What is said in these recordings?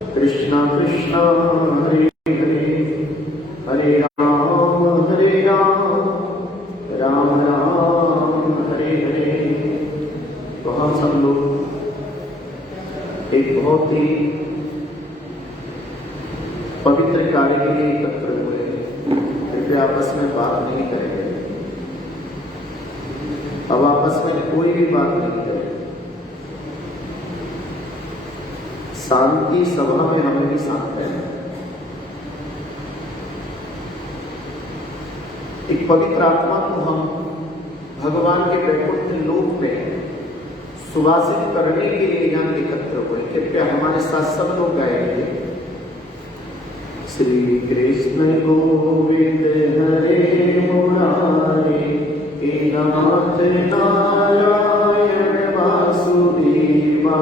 कृष्णा कृष्णा हरे हरे, हरे राम राम राम हरे हरे। तो हम सब लोग एक बहुत ही पवित्र कार्य के लिए एकत्र हुए। कृपया आपस में बात नहीं करेंगे, अब आपस में कोई भी बात नहीं करें। शांति सभा में हमें भी शांत रहना। एक पवित्र आत्मा को हम भगवान के वैकुंठ लोक में सुवासित करने के लिए यहाँ एकत्र हुए। कृपया हमारे साथ सब लोग गाएंगे। श्री कृष्ण गोविंद हरे मुरारे, नाथ नारायण वासुदेवा।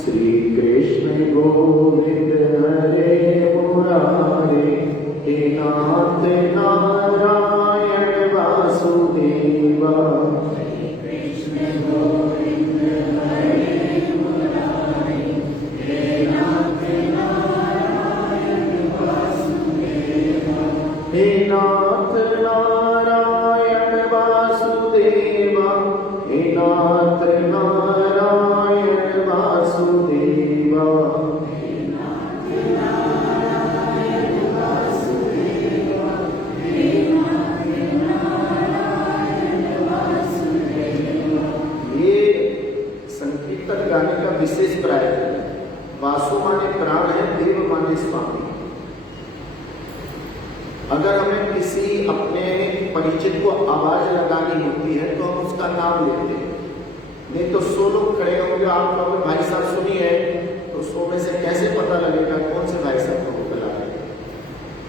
श्री कृष्ण गोविंद हरे मुरारे, नाथ नारायण वासुदेवा। हे नाथ नारायण वासुदेवा, हे नाथ नारायण वासुदेवा। ये संकीर्तन गाने का विशेष प्रायः है। वासु माने प्राण है, देव माने स्वामी। अगर हमें किसी अपने परिचित को आवाज लगानी होती है तो हम उसका नाम लेते हैं। नहीं तो 100 लोग खड़े होंगे, आप कहोगे भाई साहब सुनिए, तो 100 में से कैसे पता लगेगा कौन से भाई साहब को बुला रहे हैं।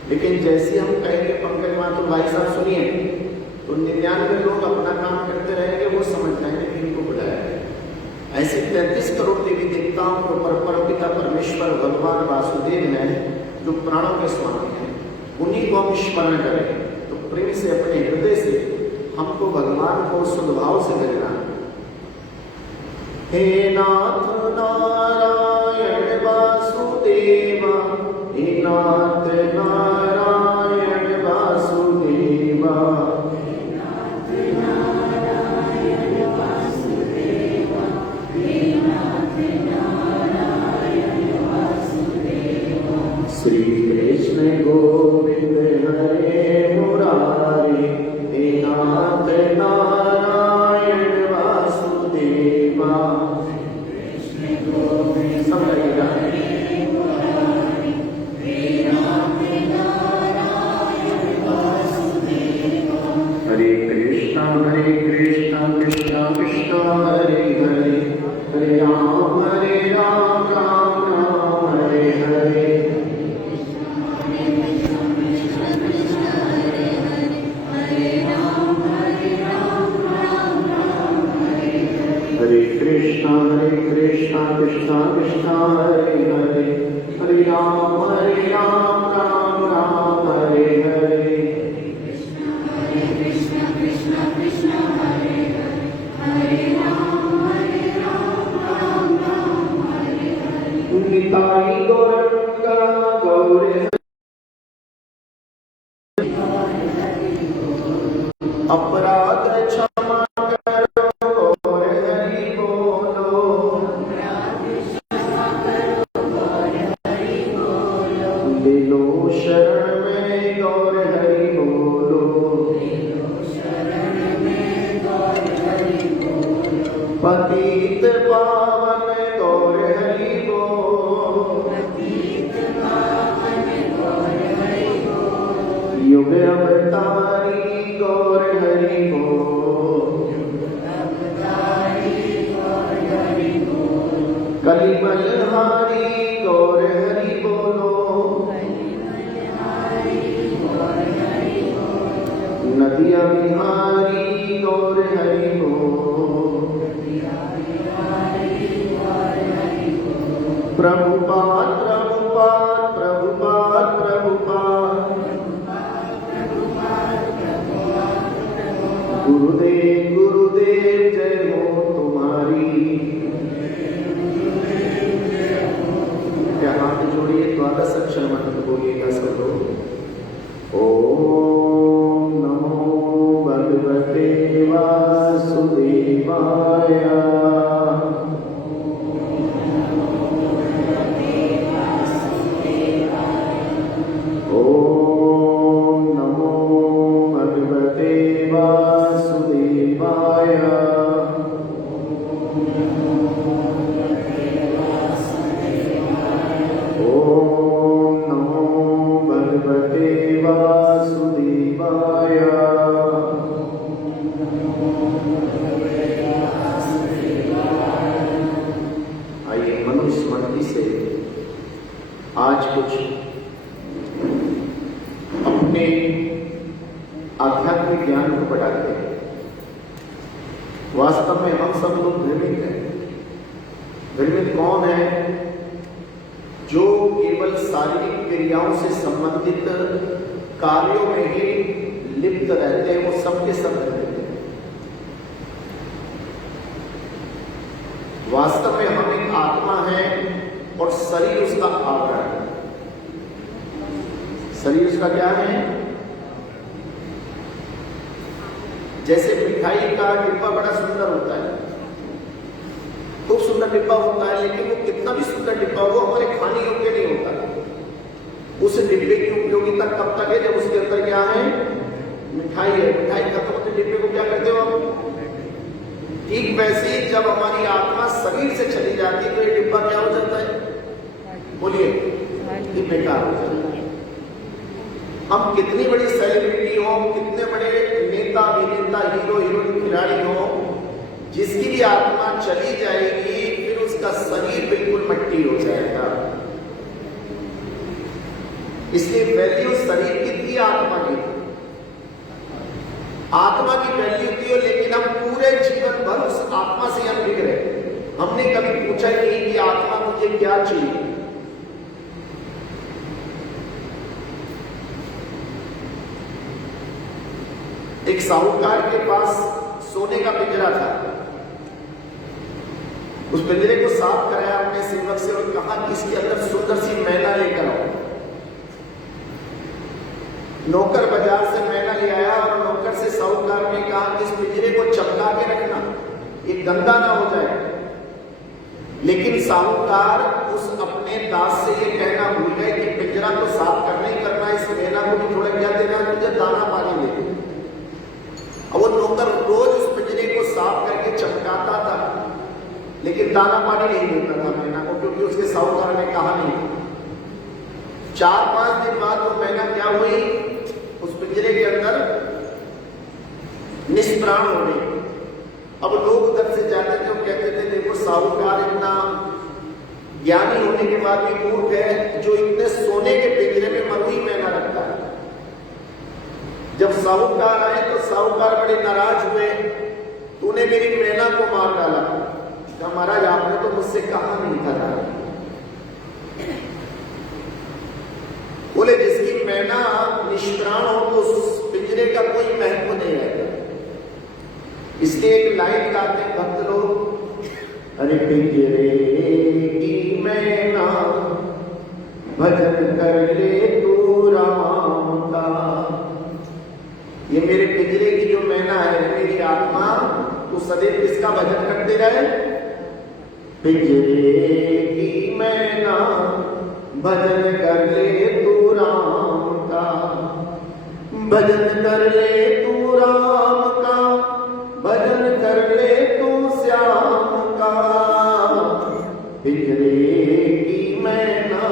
लेकिन जैसे हम कहेंगे पंकज माथुर भाई साहब सुनिए, तो 99 लोग अपना काम करते रहेंगे, वो समझ जाएंगे कि इनको बुलाया है। ऐसे 33 करोड़ देवी देवताओं के ऊपर परमपिता परमेश्वर भगवान वासुदेव है जो प्राणों के स्वामी है। उन्हीं को हम स्मरण करें तो प्रेम से अपने हृदय से हमको भगवान को सद्भाव से भजना है। हे नाथ नारायण वासुदेवा, हे नाथ नारायण वासुदेवा। श्री कृष्ण गोविंद हरे मुरारे, हे नाथ नारायण वासुदेवा। सब लगेगा। हरे कृष्णा कृष्णा कृष्णा हरे हरे, हरे राम राम राम हरे हरे। हरे कृष्णा कृष्णा कृष्णा हरे हरे, हरे राम राम राम हरे हरे। निताई गौरंगा गौरे अपराध क्षमा करो गौर हरि बोलो। दिलो शरण में गौर हरि बोलो। पतित पावन गौर हरि बोलो। युग अवतारी गौर हरि बोलो। कली बलहारी गौर हरि बोलो। नदिया बिहारी गौर हरि बोलो। प्रभुपाद प्रभुपाद प्रभुपाद प्रभुपाद अपने आध्यात्मिक ज्ञान को बढ़ाते हैं। वास्तव में हम सब लोग भ्रमित हैं। भ्रमित कौन है? जो केवल शारीरिक क्रियाओं से संबंधित कार्यों में ही लिप्त रहते हैं, वो सबके सब भ्रमित हैं। वास्तव में हम एक आत्मा है और शरीर उसका आवरण है। शरीर उसका क्या है? जैसे मिठाई का डिब्बा बड़ा सुंदर होता है, खूब सुंदर डिब्बा होता है, लेकिन वो कितना भी सुंदर डिब्बा हो, हमारे खाने योग्य नहीं होता। उस डिब्बे की उपयोगिता कब तक है? जब उसके अंदर क्या है? मिठाई है। मिठाई खत्म होते डिब्बे को क्या करते हो? ठीक वैसे ही जब हमारी आत्मा शरीर से चली जाती है तो ये डिब्बा क्या हो जाता है? बोलिए, ये बेकार हो जाता है। हम कितनी बड़ी सेलिब्रिटी हो, कितने बड़े नेता अभिनेता, हीरो हीरोइन, खिलाड़ी हो, जिसकी भी आत्मा चली जाएगी फिर उसका शरीर बिल्कुल मिट्टी हो जाएगा। इसलिए वैल्यू शरीर की थी, आत्मा की थी। आत्मा की वैल्यू थी, लेकिन हम पूरे जीवन भर उस आत्मा से हम बिगड़े। हमने कभी पूछा नहीं कि आत्मा मुझे क्या चाहिए। एक साहूकार के पास सोने का पिंजरा था। उस पिंजरे को साफ कराया अपने सेवक से और कहा कि इसके अंदर सुंदर सी मैना लेकर आओ। नौकर बाजार से मैना ले आया और नौकर से साहूकार ने कहा कि इस पिंजरे को चमका के रखना, ये गंदा ना हो जाए। लेकिन साहूकार उस अपने दास से ये कहना भूल गए कि पिंजरा तो साफ करना ही करना, इस मैना को भी थोड़ा क्या देना, मुझे दाना पानी दे। अब वो नौकर रोज उस पिंजरे को साफ करके चमकाता था, लेकिन दाना पानी नहीं देता था मैना को, क्योंकि उसके साहूकार ने कहा नहीं। 4-5 दिन बाद वो मैना क्या हुई? उस पिंजरे के अंदर निष्प्राण हो गई। अब लोग उधर से जाते थे और कहते थे देखो साहूकार इतना ज्ञानी होने के बाद भी मूर्ख है, जो इतने सोने के पिंजरे में मरुई मैना रखता है। जब साहूकार आए तो साहूकार बड़े नाराज हुए, तूने मेरी मैना को मार डाला। महाराज आपने तो मुझसे कहा नहीं था। बोले जिसकी मैना निष्प्राण हो तो उस पिंजरे का कोई महत्व नहीं रहता। इसलिए एक लाइन गाते हैं भक्त लोग, अरे पिंजरे की मैना भजन कर ले तू राम का। ये मेरे पिंजरे की जो मैना है, मेरी आत्मा, तू सदैव किसका भजन करते रहे? पिंजरे की मैना भजन कर ले तू राम का, भजन कर ले तू राम का, भजन कर ले तू श्याम का। पिंजरे की मैना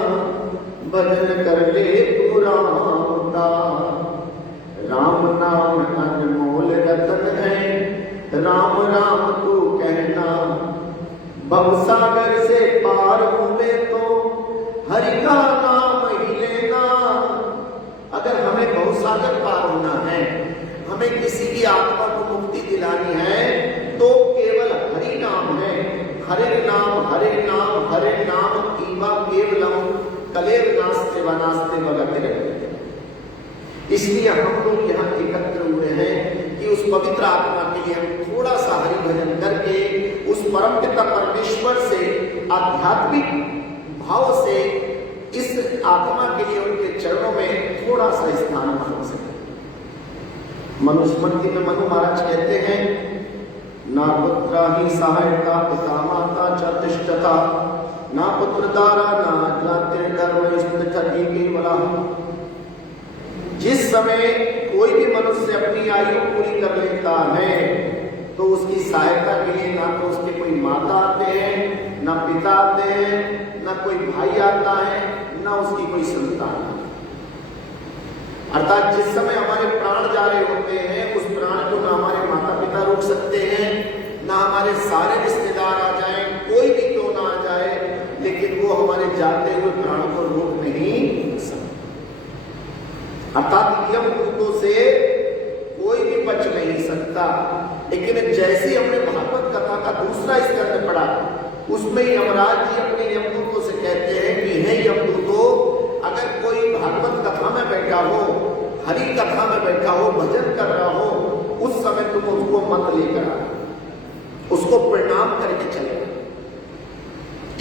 भजन कर ले तू राम का। राम नाम अनमोल रतन है, राम राम तू कहना। भवसागर से पार हुए तो हरि का नाम ही लेना। अगर हमें भवसागर पार होना है, हमें किसी की आत्मा को मुक्ति दिलानी है, तो केवल हरि नाम है। हरे नाम हरे नाम हरे नाम ईवा केवलम कलेव नास्ते व नास्ते वगते रहते। इसलिए हम लोग यहाँ एकत्र हुए हैं कि उस पवित्र आत्मा के लिए हम थोड़ा सा हरि भजन करके उस परम पिता परमेश्वर से आध्यात्मिक भाव से इस आत्मा के लिए उनके चरणों में थोड़ा सा स्थान मांग सके। मनुस्मृति में मनु महाराज कहते हैं, ना पुत्र ही सहायता पिता माता च तिष्ठता, ना पुत्र दारा ना जाते धर्म स्थिति केवला। जिस समय कोई भी मनुष्य अपनी आयु पूरी कर लेता है तो उसकी सहायता के लिए ना तो उसके कोई माता आते हैं, ना पिता आते हैं, ना कोई भाई आता है, ना उसकी कोई संतान। अर्थात जिस समय हमारे प्राण जा रहे होते हैं, उस प्राण को ना हमारे माता पिता रोक सकते हैं, ना हमारे सारे रिश्तेदार आ जाएं, कोई भी क्यों ना आ जाए, लेकिन वो हमारे जाते हुए प्राण को रोक नहीं सकते। अर्थात यमदूतों से कोई भी बच नहीं सकता। लेकिन जैसे हमने भागवत कथा का दूसरा स्कंद पढ़ा, उसमें यमराज जी अपने यमदूतों से कहते हैं कि हे यमदूतों, अगर कोई भागवत कथा में बैठा हो, हरि कथा में बैठा हो, भजन कर रहा हो, उस समय तुम उसको मत लेकर आना, उसको प्रणाम करके चले।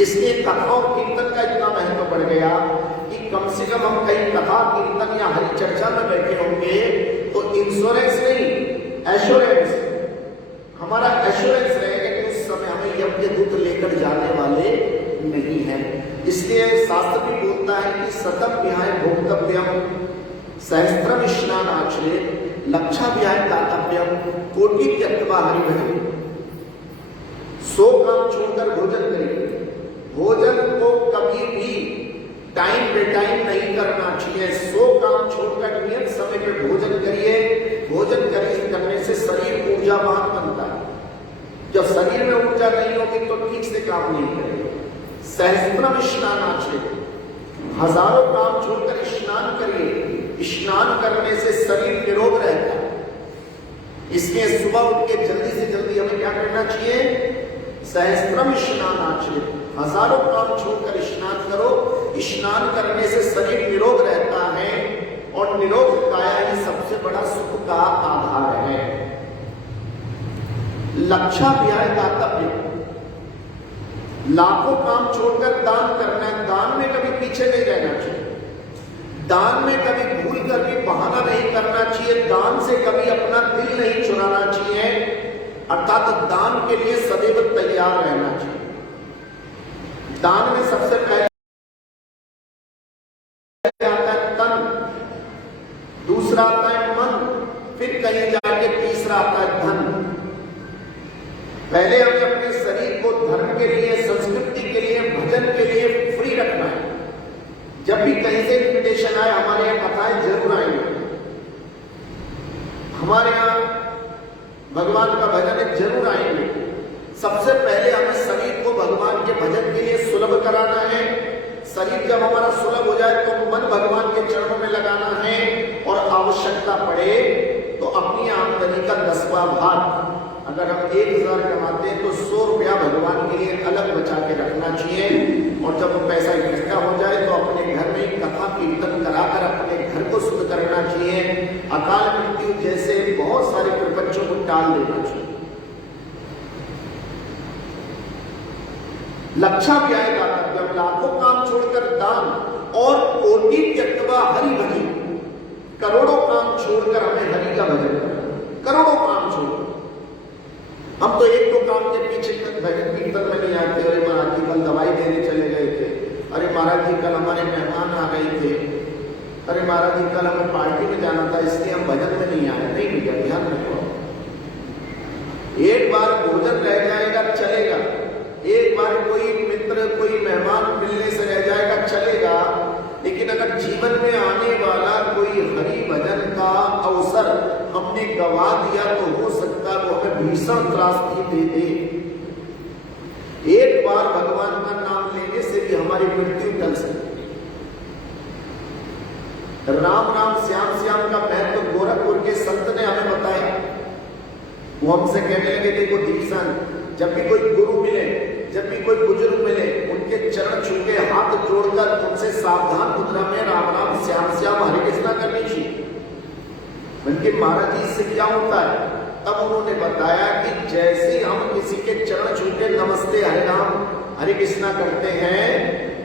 इसलिए कथा और कीर्तन का इतना महत्व बढ़ गया कि कम से कम हम कहीं कथा कीर्तन या हरि चर्चा में बैठे होंगे तो इंश्योरेंस नहीं, एश्योरेंस, हमारा एश्योरेंस रहेगा कि उस समय हमें यज्ञ दूत लेकर जाने वाले नहीं है। इसलिए शास्त्र भी बोलता है कि सतम विहाय भोक्तव्यम सहस्त्रम स्नान आचरे लक्षा विहाय दातव्यम कोटि त्यक्त्वा हरिभजन। 100 काम छोड़कर भोजन करिए। भोजन को कभी भी टाइम बे टाइम नहीं करना चाहिए। 100 काम छोड़कर नियत समय पे भोजन करिए। भोजन करने से शरीर ऊर्जावान बनता है। जब शरीर में ऊर्जा नहीं होगी तो ठीक से काम नहीं करेगा। सहस्त्रम स्नान आचरे, हजारों काम छोड़कर स्नान करिए। स्नान करने से शरीर निरोग रहता है। इसलिए सुबह उठ के जल्दी से जल्दी हमें क्या करना चाहिए? सहस्त्रम स्नान आचरे, हजारों काम छोड़कर स्नान करो। स्नान करने से शरीर निरोग रहता है और निरोग काया ही सबसे बड़ा सुख का आधार है। लक्षा विहाय दातव्य, लाखों काम छोड़कर दान करना है। दान में कभी पीछे नहीं रहना चाहिए। दान में कभी भूल कर भी बहाना नहीं करना चाहिए। दान से कभी अपना दिल नहीं चुराना चाहिए। अर्थात दान के लिए सदैव तैयार रहना चाहिए। दान में सबसे पहले आता है तन, दूसरा आता है मन, फिर कहीं जाके तीसरा आता है धन। पहले हमें अपने शरीर को धर्म के लिए, संस्कृति के लिए, भजन के लिए फ्री रखना है। जब भी कहीं से इन्विटेशन आए, हमारे यहाँ कथाएं जरूर आएंगे। हमारे यहाँ भगवान का भजन है, जरूर आएंगे। सबसे पहले हमें शरीर को भगवान के भजन के लिए सुलभ कराना है। शरीर जब हमारा सुलभ हो जाए तो मन भगवान के चरणों में लगाना है और आवश्यकता पड़े तो अपनी आमदनी का 10वां भाग, अगर हम 1000 कमाते हैं तो 100 रुपया भगवान के लिए अलग बचा के रखना चाहिए। और जब वो पैसा इकट्ठा हो जाए तो अपने घर में कथा कीर्तन कराकर अपने घर को शुद्ध करना चाहिए। अकाल मृत्यु जैसे बहुत सारे प्रपंचों को टाल देना चाहिए। लक्षा विहाय दातव्यम, लाखों काम छोड़कर दान, और कोटि त्यक्त्वा हरि भजन, करोड़ों काम छोड़कर हमें हरि का भजन करना। करोड़ों काम छोड़कर हम तो एक दो काम के पीछे भजन कीर्तन में नहीं आते। अरे महाराज जी कल दवाई देने चले गए थे, अरे महाराज जी कल हमारे मेहमान आ गए थे, अरे महाराज जी कल हमें पार्टी में जाना था इसलिए हम भजन में नहीं आए। नहीं भैया, ध्यान रखो। एक बार भोजन रह जाएगा चलेगा, एक बार कोई मित्र कोई मेहमान मिलने से रह जाएगा चलेगा, लेकिन अगर जीवन में आने वाला कोई हरि भजन का अवसर हमने गवा दिया तो हो सकता है वो हमें भीषण त्रासदी दे दे। एक बार भगवान का नाम लेने से भी हमारी मृत्यु टल सकती है। राम राम श्याम श्याम का महत्व गोरखपुर के संत ने हमें बताया। वो हमसे कहने लगे, देखो दीक्षान, जब भी कोई गुरु मिले, जब भी कोई बुजुर्ग मिले, उनके चरण छू के हाथ जोड़कर उनसे सावधान मुद्रा में राम राम श्याम श्याम हरे कृष्णा करनी चाहिए। उनके महाराज जी इससे क्या होता है? तब उन्होंने बताया कि जैसे हम किसी के चरण छू के नमस्ते हरे राम हरे कृष्णा करते हैं,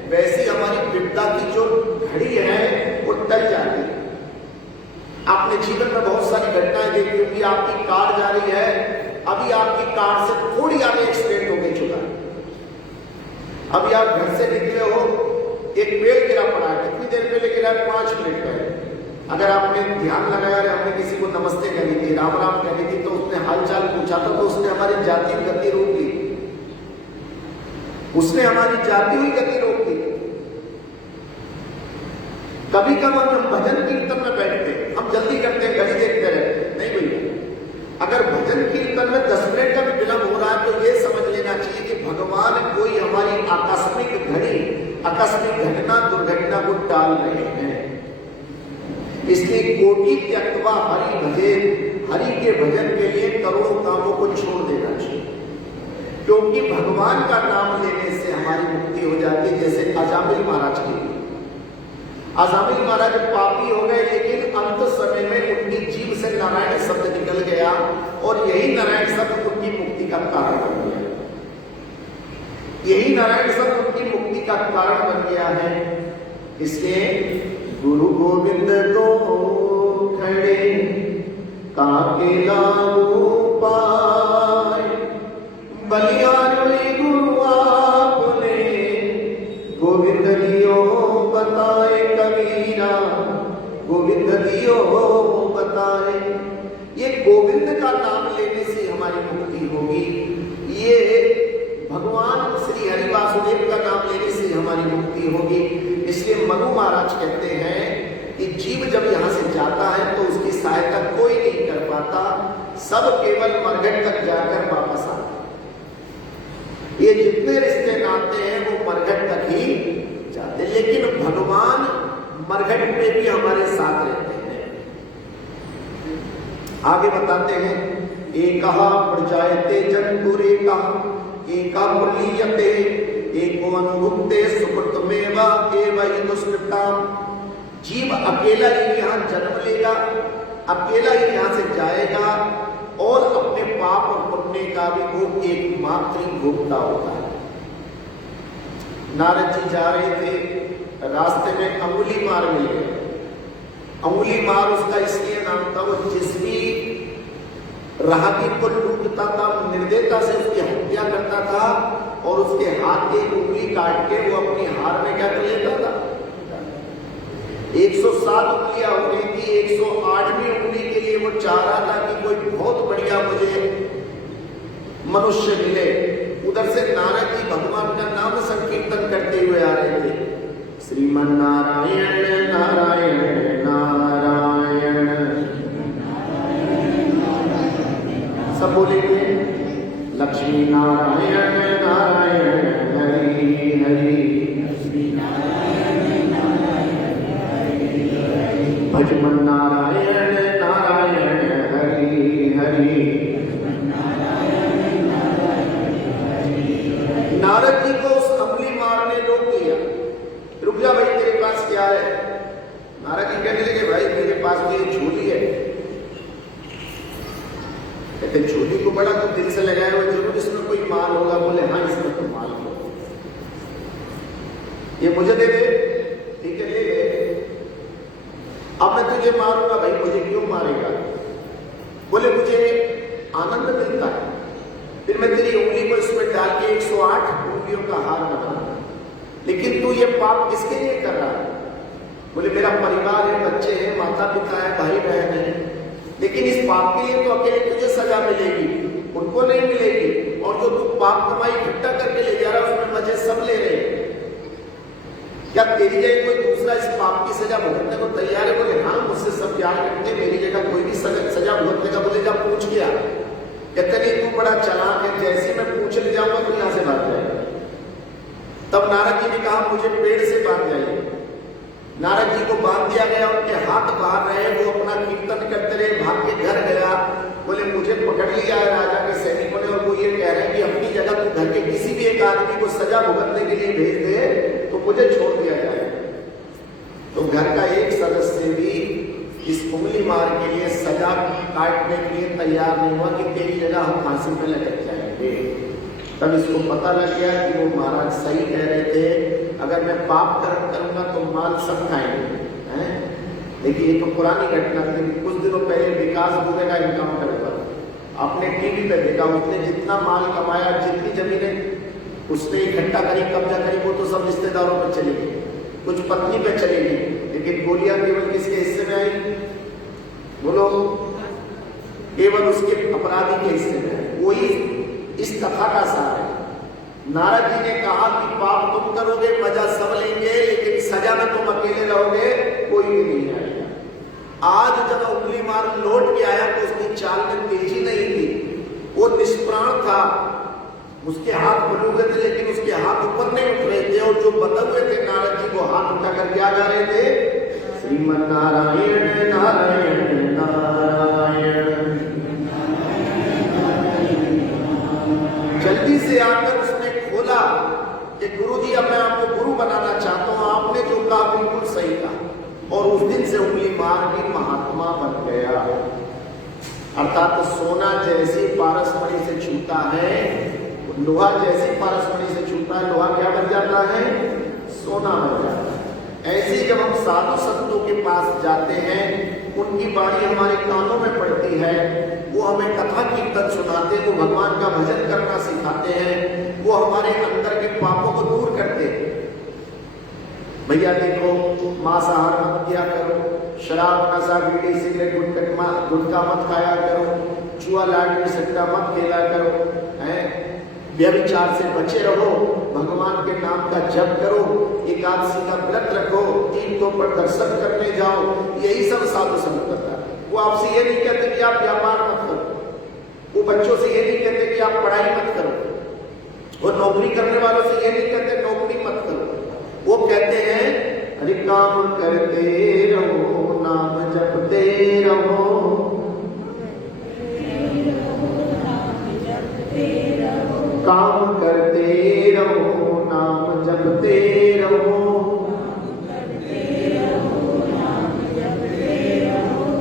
वैसी हमारी विपदा की जो घड़ी है वो टल जाती है। आपने जीवन में बहुत सारी घटनाएं देखी होंगी। आपकी कार जा रही है, अभी आपकी कार से थोड़ी आगे एक्सीडेंट हो गई चुका है। अभी आप घर से निकले हो, एक पेड़ गिरा पड़ा है, कितनी देर पहले गिरा है? 5 मिनट पहले। अगर आपने ध्यान लगाया, हमने किसी को नमस्ते करी थी, राम राम करी थी, तो उसने हालचाल पूछा था, तो उसने हमारी जाती हुई गति रोक दी। उसने हमारी जाती हुई गति रोक दी। कभी कभी हम भजन कीर्तन में बैठते, हम जल्दी करते हैं, घड़ी देखते रहते। नहीं भैया, अगर भजन कीर्तन में 10 मिनट का भी विलंब हो रहा है तो ये समझ लेना चाहिए कि भगवान कोई हमारी आकस्मिक घड़ी, आकस्मिक घटना, दुर्घटना को टाल रहे हैं। इसलिए कोटि त्यक्त्वा हरि भजे, हरि के भजन के लिए करोड़ों कामों को छोड़ देना चाहिए, क्योंकि भगवान का नाम लेने से हमारी मुक्ति हो जाती है। जैसे अजामिल महाराज की, अजामिल महाराज पापी हो गए, लेकिन अंत समय में उनकी जीभ से नारायण शब्द निकल गया और यही नारायण शब्द उनकी मुक्ति का कारण बन गया। यही नारायण शब्द उनकी मुक्ति का कारण बन गया है। इसलिए गुरु गोविंद को खड़े काके लागू पाए, बलिहारी गुरु आपने गोविंद लियो बताए कबीरा, गोविंद लियो बताए। ये गोविंद का नाम लेने से हमारी मुक्ति होगी, ये भगवान श्री हरि वासुदेव का नाम लेने से हमारी मुक्ति होगी। इसलिए मनु महाराज कहते हैं कि जीव जब यहां से जाता है तो उसकी सहायता कोई नहीं कर पाता, सब केवल मरघट तक जाकर वापस आते। ये जितने रिश्ते नाते हैं वो मरघट तक ही जाते, लेकिन भगवान मरघट पे भी हमारे साथ रहते हैं। आगे बताते हैं, एकहा प्रजायते जंतुरेका एका प्रलीयते एको अनुभुक्ते सुकृतमेवा एवं दुष्कृताम। जीव अकेला ही यहाँ जन्म लेगा, अकेला ही यहाँ से जाएगा और अपने पाप और पुण्य का भी वो एकमात्र भोगता होता है। नारद जी जा रहे थे, रास्ते में अंगुली मार मिले। अंगुली मार उसका इसलिए नाम था, वो जिस भी राहगीर को लूटता था, निर्दयता से उसकी हत्या करता था और उसके हाथ की उंगली काट के वो अपनी हार में क्या कर लेता था। 107 उंगलियां हो गई थी, 108वीं उंगली के लिए वो चाह रहा था कि कोई बहुत बढ़िया मुझे मनुष्य मिले। उधर से नारद जी भगवान का नाम संकीर्तन करते हुए आ रहे थे, श्रीमन नारायण नारायण नारायण, सब बोलेंगे लक्ष्मी नारायण नारायण हरि हरि, भजमन नारायण नारायण हरि हरि। नारद जी को उस अंगुली मारने रोक दिया, रुक जा भाई, तेरे पास क्या है। नारद जी कहने लगे, भाई मेरे पास तो ये झोली है। कहते झोली को बड़ा तो दिल से लगाया हुआ, जरूर इसमें कोई माल होगा। बोले हाँ, इसमें तो माल होगा, ये मुझे दे दे। ठीक है, ले ले, अब मैं तुझे मारूंगा। भाई मुझे क्यों मारेगा। बोले मुझे आनंद मिलता है, फिर मैं तेरी उंगली को इसमें डाल के 108 उंगलियों का हार बना। लेकिन तू ये पाप किसके लिए कर रहा है। बोले मेरा परिवार है, बच्चे हैं, माता पिता है, भाई बहन है, लेकिन इस पाप के लिए तो अकेले तुझे सजा मिलेगी, उनको नहीं मिलेगी। और जो तू पाप कमाई इकट्ठा करके ले जा रहा है उसमें मजे सब ले रहे हैं। क्या तेरी जगह कोई दूसरा इस पाप की सजा भुगतने को तैयार है। बोले हाँ, मुझसे सब प्यार करते हैं, मेरी जगह कोई भी सजा भुगतने का। बोले जब पूछ गया, कहते नहीं तू बड़ा चालाक है, जैसे मैं पूछ ले जाऊंगा तो यहां से भाग जाएगा। तब नारद जी ने कहा मुझे पेड़ से बांध जाइए। नारद जी को बांध दिया गया, उनके हाथ बाहर रहे, वो अपना कीर्तन करते रहे, भाग के घर गया। बोले मुझे पकड़ लिया है राजा के सैनिकों ने और वो ये कह रहे हैं कि अपनी जगह तू घर के किसी भी एक आदमी को सजा भुगतने के लिए भेज दे तो मुझे छोड़ दिया जाए। तो घर का एक सदस्य भी इस उंगली मार के लिए सजा काटने के लिए तैयार नहीं हुआ कि तेरी जगह हम फांसी पे लटक जाएंगे। तब इसको पता लग गया कि वो महाराज सही कह रहे थे, अगर मैं पाप कर्म करूंगा तो माल सब खाएंगे। देखिए ये तो पुरानी घटना थी, कुछ दिनों पहले विकास दुबे का इनकाउंटर हुआ, आपने टीवी पे देखा। उसने जितना माल कमाया, जितनी जमीनें उसने इकट्ठा करी, कब्जा करी, वो तो सब रिश्तेदारों पर चली गई, कुछ पत्नी पे चली गई, लेकिन गोलियां केवल किसके हिस्से में आई। बोलो, केवल उसके अपराधी के हिस्से में आई। वही इस कथा का सार है। नारद जी ने कहा कि पाप तुम करोगे, मजा सब लेंगे, लेकिन सजा में तुम अकेले रहोगे, कोई भी नहीं आएगा। आज जब उंगली मार लौट के आया तो उसकी चाल में तेजी नहीं थी, वो निष्प्राण था, उसके हाथ बने हुए थे, लेकिन उसके हाथ ऊपर नहीं उठ रहे थे। और जो बंधे हुए थे नारद जी, वो हाथ उठाकर क्या गा रहे थे, श्रीमन नारायण से उंगली मार भी महात्मा बन गया। अर्थात सोना जैसी पारसमणि से छूता है, लोहा जैसी पारसमणि से छूता है, लोहा क्या बन जाता है? सोना बन जाता है। ऐसे जब हम साधु संतों के पास जाते हैं, उनकी वाणी हमारे कानों में पड़ती है, वो हमें कथा कीर्तन सुनाते, वो भगवान का भजन करना सिखाते हैं, वो हमारे अंदर के पापों को दूर करते हैं। भैया देखो, मांसाहार मत किया करो, शराब नशा बीड़ी सिगरेट गुटखा मत खाया करो, जुआ लाटरी सट्टा मत खेला करो, व्यभिचार से बचे रहो, भगवान के नाम का जप करो, एकादशी का व्रत रखो, तीर्थों पर दर्शन करने जाओ। यही सब साधु संत करता है। वो आपसे ये नहीं कहते कि आप व्यापार मत करो, वो बच्चों से ये नहीं कहते कि आप पढ़ाई मत करो, वो नौकरी करने वालों से ये नहीं कहते नौकरी मत करो। वो कहते हैं अरे काम करते रहो, नाम जपते रहो, काम करते रहो, नाम जपते रहो,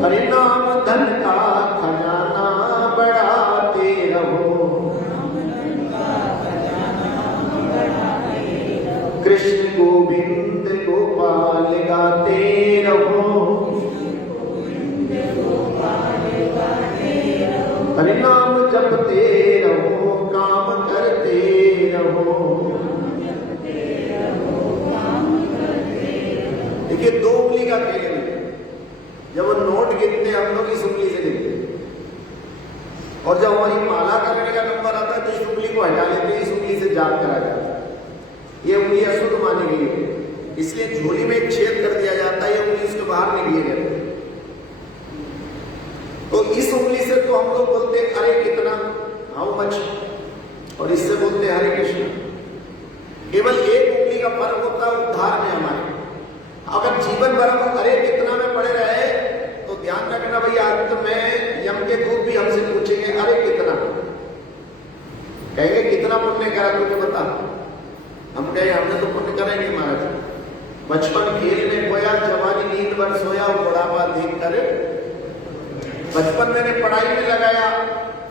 हरे नाम धन का खजाना बढ़ाते रहो, कृष्ण गोविंद गोपाल गाते रहो, हरे नाम जपते रहो, काम करते रहो। देखिए, दो उंगली का खेल है। जब वो नोट गिनते हम लोग इस उंगली से गिनते, और जब हमारी माला करने का नंबर आता है तो इस उंगली को हटा लेते, इस उंगली से जाप करा जाता है। ये उंगली अशुद्ध मानी गई है, इसलिए झोली में एक छेद कर दिया जाता है, ये उंगली उसके बाहर निकली जाती है। तो इस उंगली से तो हम लोग बोलते हैं अरे कितना, हाउ मच, और इससे बोलते हैं हरे कृष्ण। केवल एक उंगली का फर्क होता है उद्धार में हमारे। अगर जीवन भर हम अरे कितना में पड़े रहे तो ध्यान रखना भैया, अंत में यम के दूत भी हमसे पूछेंगे अरे कितना, कहेंगे कितना पुण्य करा तुझे बता। हम कहें हमने तो पुण्य करा ही नहीं महाराज, बचपन खेल में खोया, जवानी नींद भर सोया, बुढ़ापा देख कर। बचपन मैंने पढ़ाई में लगाया,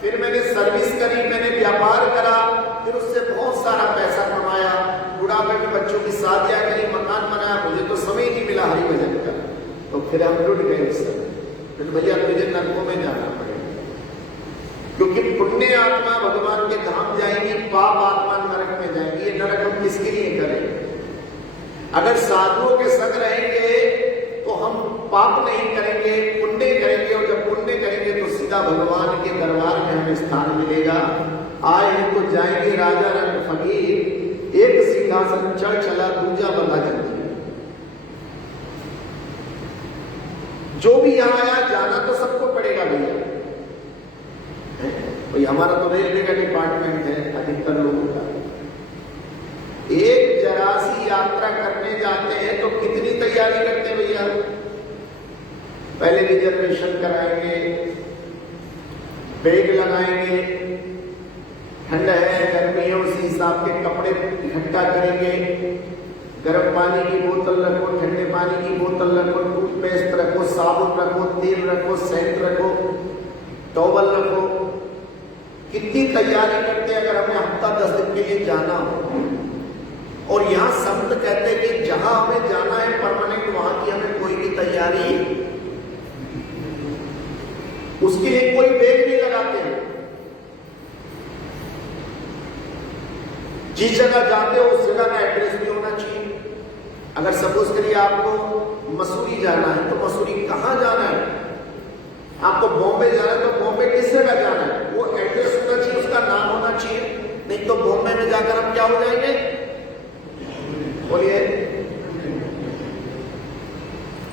फिर मैंने सर्विस करी, मैंने व्यापार करा, फिर उससे बहुत सारा पैसा कमाया, बुढ़ापे में बच्चों की शादियां करी, मकान बनाया, मुझे तो समय नहीं मिला हरि भजन का। तो फिर हम लुट गए उस समय। फिर भैया तुझे नरकों में जाना पड़ेगा, क्योंकि पुण्य आत्मा भगवान के धाम जाएंगी, पाप आत्मा नरक में जाएंगी। ये नरक हम किसके लिए करेंगे? अगर साधुओं के संग रहेंगे तो हम पाप नहीं करेंगे, पुण्य करेंगे, और जब पुण्य करेंगे तो सीधा भगवान के दरबार में हमें स्थान मिलेगा। आए हैं तो जाएंगे राजा रंग फकीर, एक सिंहासन चढ़ चला, दूजा बंधा जंजीर। जो भी यहाँ आया, जाना तो सबको पड़ेगा भैया। भाई हमारा तो रेलवे का डिपार्टमेंट है, अधिकतर लोगों का। एक जरा सी यात्रा करने जाते हैं तो कितनी तैयारी करते हैं भैया। पहले रिजर्वेशन कराएंगे, बैग लगाएंगे, ठंड है गर्मी है उसी हिसाब के कपड़े इकट्ठा करेंगे, गर्म पानी की बोतल रखो, ठंडे पानी की बोतल रखो, टूथपेस्ट रखो, साबुन रखो, तेल रखो, सेंट रखो, टॉवल रखो। कितनी तैयारी करते हैं अगर हमें हफ्ता 10 दिन के लिए जाना हो। और यहाँ संत कहते हैं कि जहां हमें जाना है परमानेंट, वहां की हमें कोई भी तैयारी, उसके लिए कोई बैग नहीं लगाते हैं। जिस जगह जाते हो उस जगह का एड्रेस भी होना चाहिए। अगर सपोज करिए आपको मसूरी जाना है तो मसूरी कहां जाना है, आपको बॉम्बे जाना है तो बॉम्बे किस जगह जाना है, वो एड्रेस होना चाहिए, उसका नाम होना चाहिए। नहीं तो बॉम्बे में जाकर हम क्या हो जाएंगे, बोलिए।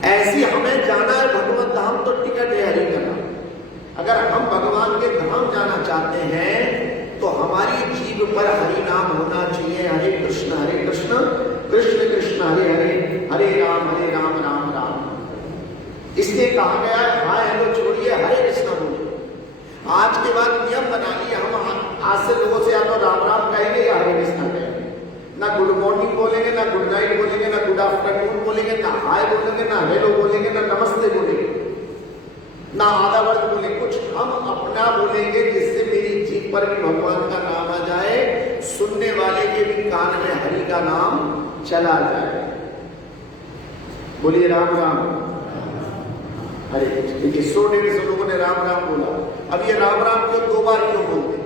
ऐसी हमें जाना है भगवत धाम तो टिकट है हरि का नाम। अगर हम भगवान के धाम जाना चाहते हैं तो हमारी जीभ पर हरि नाम होना चाहिए। हरे कृष्ण कृष्ण कृष्ण हरे हरे, हरे राम राम राम। इसलिए कहा गया है हाय हेलो छोड़िए, हरे कृष्ण बोलिए। आज के बाद नियम बना लिया हम, आज से लोगों से या तो राम राम कहेंगे या हरे कृष्ण कहेंगे। ना गुड मॉर्निंग बोलेंगे, ना गुड नाइट बोलेंगे, ना गुड आफ्टरनून बोलेंगे, ना हाय बोलेंगे, ना हेलो बोलेंगे, ना नमस्ते बोलेंगे, ना आधा वर्ड बोलेंगे। कुछ हम अपना बोलेंगे जिससे मेरी जीभ पर भी भगवान का नाम आ जाए, सुनने वाले के भी कान में हरि का नाम चला जाए। बोलिए राम राम। अरे देखिए 100-150 लोगों ने राम राम बोला। अब ये राम राम क्यों 2 बार क्यों बोलते?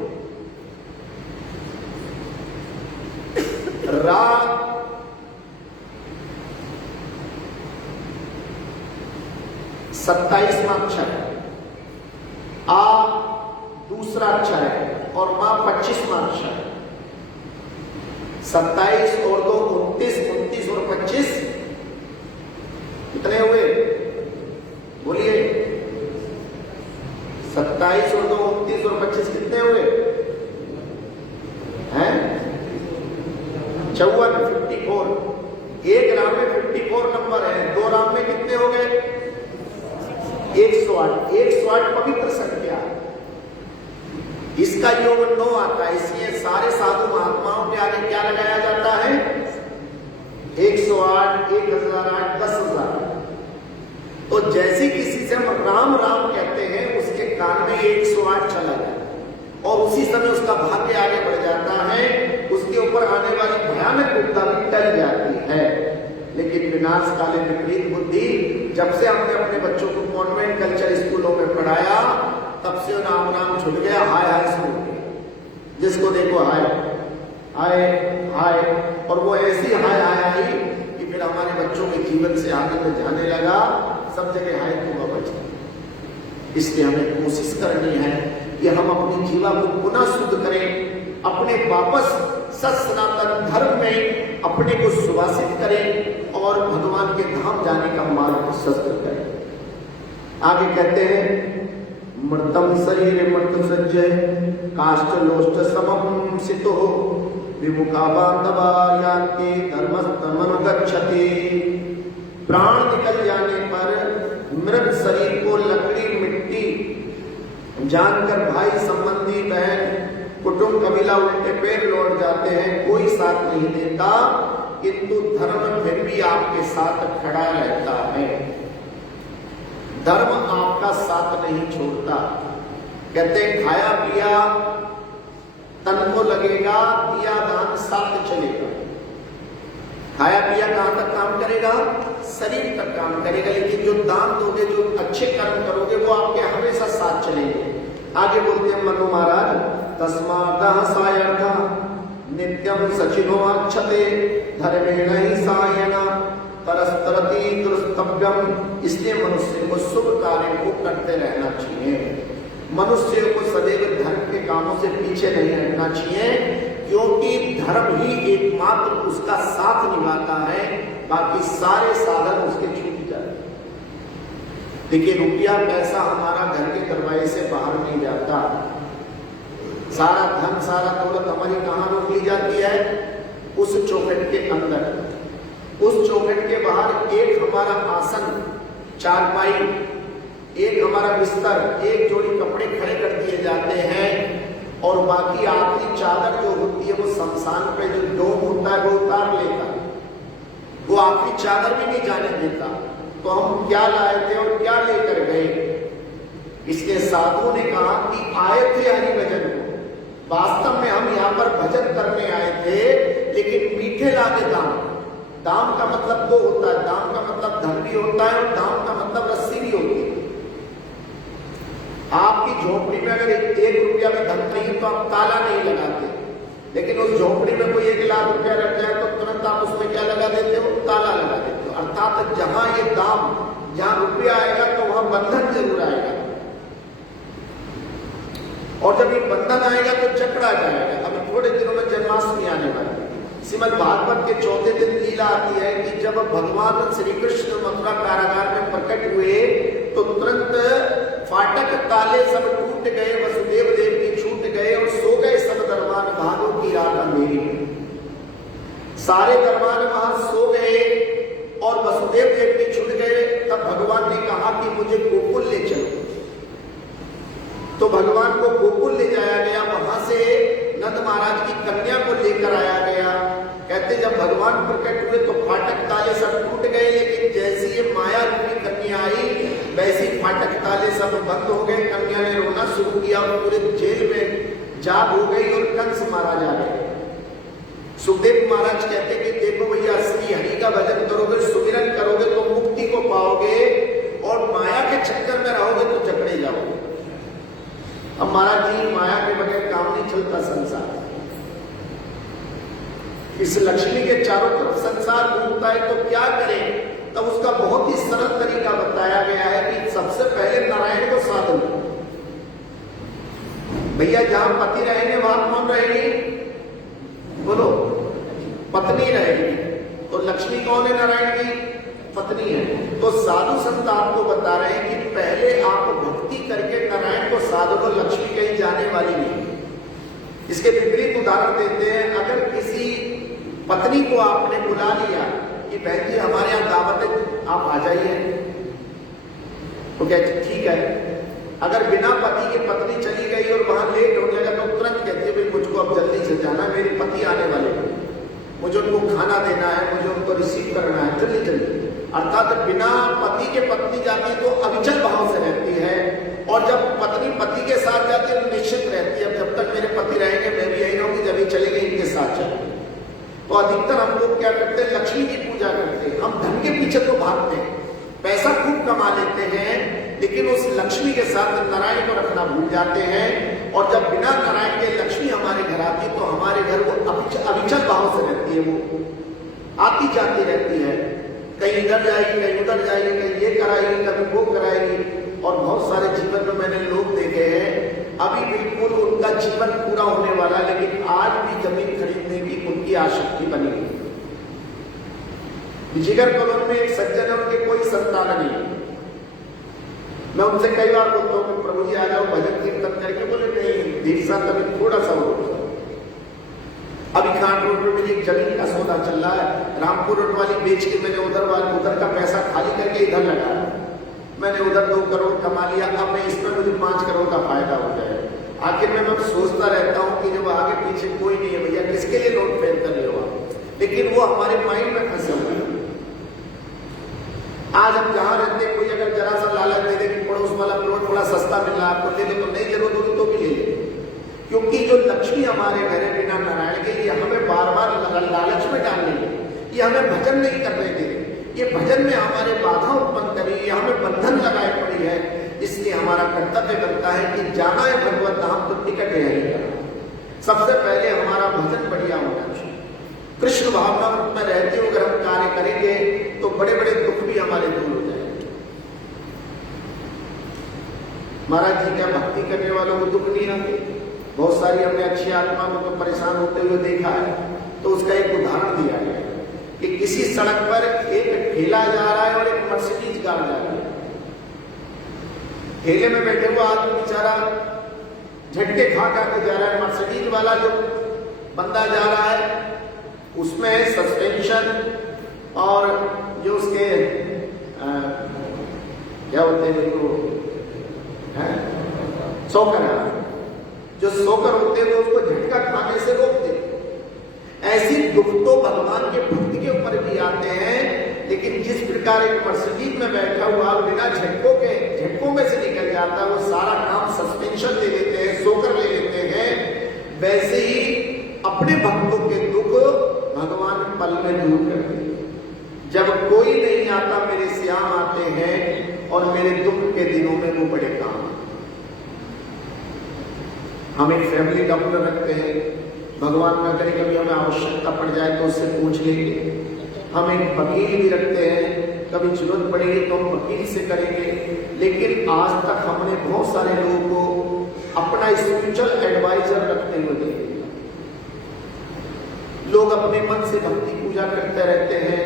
रा 27वां अक्षर है, आ दूसरा अक्षर है और मां 25वां अक्षर है। 27 और 2 29, 29 और 25 कितने हुए? बोलिए 27 और 2 29 और 25 कितने हुए हैं? 54, 54। एक राम में 54 नंबर है, 2 राम में कितने हो गए? 108। 108 पवित्र संख्या, इसका योग 9 आता है, इसलिए सारे साधु महात्माओं के आगे क्या लगाया जाता है? 108, 1008, 10,000। तो जैसे किसी से हम राम राम कहते हैं, उसके कान में 108 चला जाए और उसी समय उसका भाग्य आगे बढ़ जाता है, उसके ऊपर आने वाली भयानक विपदा भी टल जाती है। लेकिन विनाश काले विपरीत बुद्धि, जब से हमने अपने बच्चों को कॉन्वेंट कल्चर स्कूलों में पढ़ाया, तब से राम राम छूट गया, हाय हाय शुरू हो गया। जिसको देखो हाय हाय हाय, और वो ऐसी हाय हाय आई कि फिर हमारे बच्चों के जीवन से आनंद जाने लगा, सब जगह हाय को बच। इसलिए हमें कोशिश करनी है कि हम अपनी जीवा को पुनः शुद्ध करें, अपने वापस सत सनातन धर्म में अपने को सुवासित करें और भगवान के धाम जाने का मार्ग प्रशस्त करें। आगे कहते हैं मृतम शरीर मृत सज्जय काष्ठ लोष्ट समम सितो विमुखा बांधवा यान्ति धर्मस्तमनुगच्छति। प्राण निकल जाने पर मृत शरीर को लकड़ी मिट्टी जानकर भाई संबंधी बहन कुटुंब कबीला उल्टे पैर लौट जाते हैं, कोई साथ नहीं देता, किंतु धर्म फिर भी आपके साथ खड़ा रहता है। धर्म आपका साथ नहीं छोड़ता। कहते हैं खाया पिया तन को लगेगा, दिया दान साथ चलेगा। खाया पिया कहां तक काम करेगा? शरीर तक काम करेगा, लेकिन जो दान दोगे, जो अच्छे कर्म करोगे, वो आपके हमेशा साथ चलेंगे। आगे बोलते हैं मनु महाराज तस्मादः सायर्था नित्यम सचिनो अच्छते धर्मेण ही सायन परस्तरति दुस्तव्यम। इसलिए मनुष्य को शुभ कार्य को करते रहना चाहिए। मनुष्य को सदैव धर्म के कामों से पीछे नहीं हटना चाहिए, क्योंकि धर्म ही एकमात्र उसका साथ निभाता है, बाकी सारे साधन उसके छूट जाते। देखिए रुपया पैसा हमारा घर के दरवाजे से बाहर नहीं जाता। सारा धन सारा दौलत हमारी कहाँ रोक ली जाती है? उस चौखट के अंदर। उस चौखट के बाहर एक हमारा आसन, चारपाई, एक हमारा बिस्तर, एक जोड़ी कपड़े खड़े कर दिए जाते हैं, और बाकी आखिरी चादर जो होती है वो शमशान पे जो डोम होता है वो उतार लेता, वो आखिरी चादर भी नहीं जाने देता। तो हम क्या लाए थे और क्या लेकर गए? इसलिए साधु ने कहा कि आए थे हरि भजन को, वास्तव में हम यहाँ पर भजन करने आए थे, लेकिन मीठे लागे दाम। दाम का मतलब दो होता है, दाम का मतलब धन भी होता है और दाम का मतलब रस्सी भी होती है। आपकी झोपड़ी में अगर 1 रुपया भी धन नहीं तो आप ताला नहीं लगाते, लेकिन उस झोपड़ी में कोई 1 लाख रुपया रख जाए तो तुरंत आप उसमें क्या लगा देते हो? ताला लगा देते हो। अर्थात जहां ये दाम, जहां रुपया आएगा तो वहां बंधन जरूर आएगा, और जब ये बंधन आएगा तो जकड़ा जाएगा। अभी थोड़े दिनों में जन्माष्टमी आने वाली है। श्रीमद् भागवत के 4थे दिन लीला आती है कि जब भगवान श्री कृष्ण मथुरा कारागार में प्रकट हुए तो तुरंत फाटक ताले सब टूट गए, वसुदेव देवकी छूट गए और सो गए सब दरबार, भागो की रात अंधेरी में। सारे दरबार वहां सो गए और वसुदेव देवकी छूट गए। तब भगवान ने कहा कि मुझे गोकुल ले चलो। तो भगवान को गोकुल ले जाया गया, वहां से नंद महाराज की कन्या को लेकर आया गया। कहते जब भगवान प्रकट हुए तो फाटक ताले सब टूट गए, लेकिन जैसी ये माया रूपी कन्या आई वैसी फाटक ताले सब बंद हो गए। कन्या ने रोना शुरू किया और पूरे जेल में जाग हो गई और कंस मारा जा गया। सुखदेव महाराज कहते कि देखो भैया, श्री हरि का भजन करोगे, सुमिरन करोगे तो मुक्ति को पाओगे, और माया के चक्कर में रहोगे तो जकड़े जाओगे। अब महाराज जी, माया के बगैर काम नहीं चलता संसार। इस लक्ष्मी के चारों तरफ संसार घूमता है तो क्या करें? तब उसका बहुत ही सरल तरीका बताया गया है कि सबसे पहले नारायण को साधन। भैया, जहां पति रहेंगे वहां कौन रहेगी? बोलो, पत्नी रहेगी। तो लक्ष्मी कौन है? नारायण की पत्नी है। तो साधु संत आपको बता रहे हैं कि पहले आप भक्ति करके नारायण को साधो, तो लक्ष्मी कहीं जाने वाली नहीं। इसके विपरीत उदाहरण देते हैं। अगर किसी पत्नी को आपने बुला लिया कि बहन जी हमारे यहाँ दावत है, आप आ जाइए, तो क्या ठीक है। अगर बिना पति के पत्नी चली गई और वहां लेट होने लगा तो तुरंत कहती है भाई मुझको अब जल्दी से जाना, मेरे पति आने वाले हैं, मुझे उनको खाना देना है, मुझे उनको रिसीव करना है, जल्दी जल्दी। अर्थात बिना पति के पत्नी जाती है तो अविचल भाव से रहती है, और जब पत्नी पति के साथ जाती है तो निश्चित रहती है जब तक मेरे पति रहेंगे मैं भी यही रहूंगी, जब ही चलेंगे इनके साथ चलेंगे। तो अधिकतर हम लोग क्या करते हैं? लक्ष्मी की पूजा करते हैं। हम धन के पीछे तो भागते हैं, पैसा खूब कमा लेते हैं, लेकिन उस लक्ष्मी के साथ नारायण को रखना भूल जाते हैं। और जब बिना नारायण के लक्ष्मी हमारे घर आती है तो हमारे घर वो अविचल भाव से रहती है, वो आती जाती रहती है, कहीं इधर जाएगी, कहीं उधर जाएगी, कहीं ये कराएगी, कभी वो कराएगी। और बहुत सारे जीवन में मैंने लोग देखे हैं, अभी बिल्कुल उनका जीवन पूरा होने वाला, लेकिन आज भी जमीन खरीदने की उनकी आसक्ति बनी हुई। जिगर कॉलोनी में एक सज्जन है, उनके कोई संतान नहीं। मैं उनसे कई बार बोलता हूँ कि प्रभु जी आ जाओ भजन कीर्तन करके, बोले नहीं दीक्षा कभी थोड़ा सा हो। अभी खान रोड में मुझे एक जमीन का सौदा चल रहा है, रामपुर रोड वाली बेच के मैंने उधर का पैसा खाली करके इधर लगा। मैंने उधर 2 करोड़ कमा लिया, अब मैं इसमें मुझे 5 करोड़ का फायदा हो जाए। आखिर में मैं सोचता रहता हूँ कि जब आगे पीछे कोई नहीं है भैया, किसके लिए नोट फेल कर रहे हो? लेकिन वो हमारे माइंड में फंसे हुए हैं। आज हम जहां रहते हैं, कोई अगर जरा सा लालच दे दे कि पड़ोस वाला प्लॉट थोड़ा सस्ता मिल रहा है, आपको ले लो, तो नहीं जरूरत होगी तो भी ले ले। क्योंकि जो लक्ष्मी हमारे घर है बिना नारायण के, ये हमें बार बार लालच में डालने लगे, ये हमें भजन नहीं करने दे, ये भजन में हमारे बाधा उत्पन्न करी, ये हमें बंधन लगाए पड़ी है। इसलिए हमारा कर्तव्य बनता है कि जाना है भगवत धाम तो टिकट है। सबसे पहले हमारा भजन बढ़िया होना चाहिए। कृष्ण भावना में रहते हुए अगर हम कार्य करेंगे तो बड़े बड़े दुख भी हमारे दूर हो जाएंगे। महाराज जी क्या भक्ति करने वालों को दुख नहीं आते? बहुत सारी हमने अच्छी आत्मा को तो परेशान होते हुए देखा है। तो उसका एक उदाहरण दिया गया कि किसी सड़क पर एक ठेला जा रहा है और एक मर्सिडीज कार जा रही है। ठेले में बैठे हुआ आदमी बेचारा झटके खा के जा रहा है। मर्सिडीज वाला जो बंदा जा रहा है उसमें सस्पेंशन और जो उसके क्या बोलते हैं सोकर है, जो सोकर होते हैं तो उसको झटका खाने से रोक देते। ऐसी दुख तो भगवान के भक्त के ऊपर भी आते हैं, लेकिन जिस प्रकार एक मर्सिडीज में बैठा हुआ बिना झटकों में से निकल जाता है, वो सारा काम सस्पेंशन ले लेते हैं, सोकर ले लेते हैं, वैसे ही अपने भक्तों के दुख भगवान पल में दूर करते हैं। जब कोई नहीं आता मेरे श्याम आते हैं, और मेरे दुख के दिनों में वो बड़े काम। हम एक फैमिली डॉक्टर रखते हैं, भगवान न करे कभी हमें आवश्यकता पड़ जाए तो उससे पूछ लेंगे। हम एक वकील भी रखते हैं, कभी जरूरत पड़ेगी तो हम वकील से करेंगे। लेकिन आज तक हमने बहुत सारे लोगों को अपना स्पिरिचुअल एडवाइजर रखते हुए देखा। लोग अपने मन से भक्ति पूजा करते रहते हैं,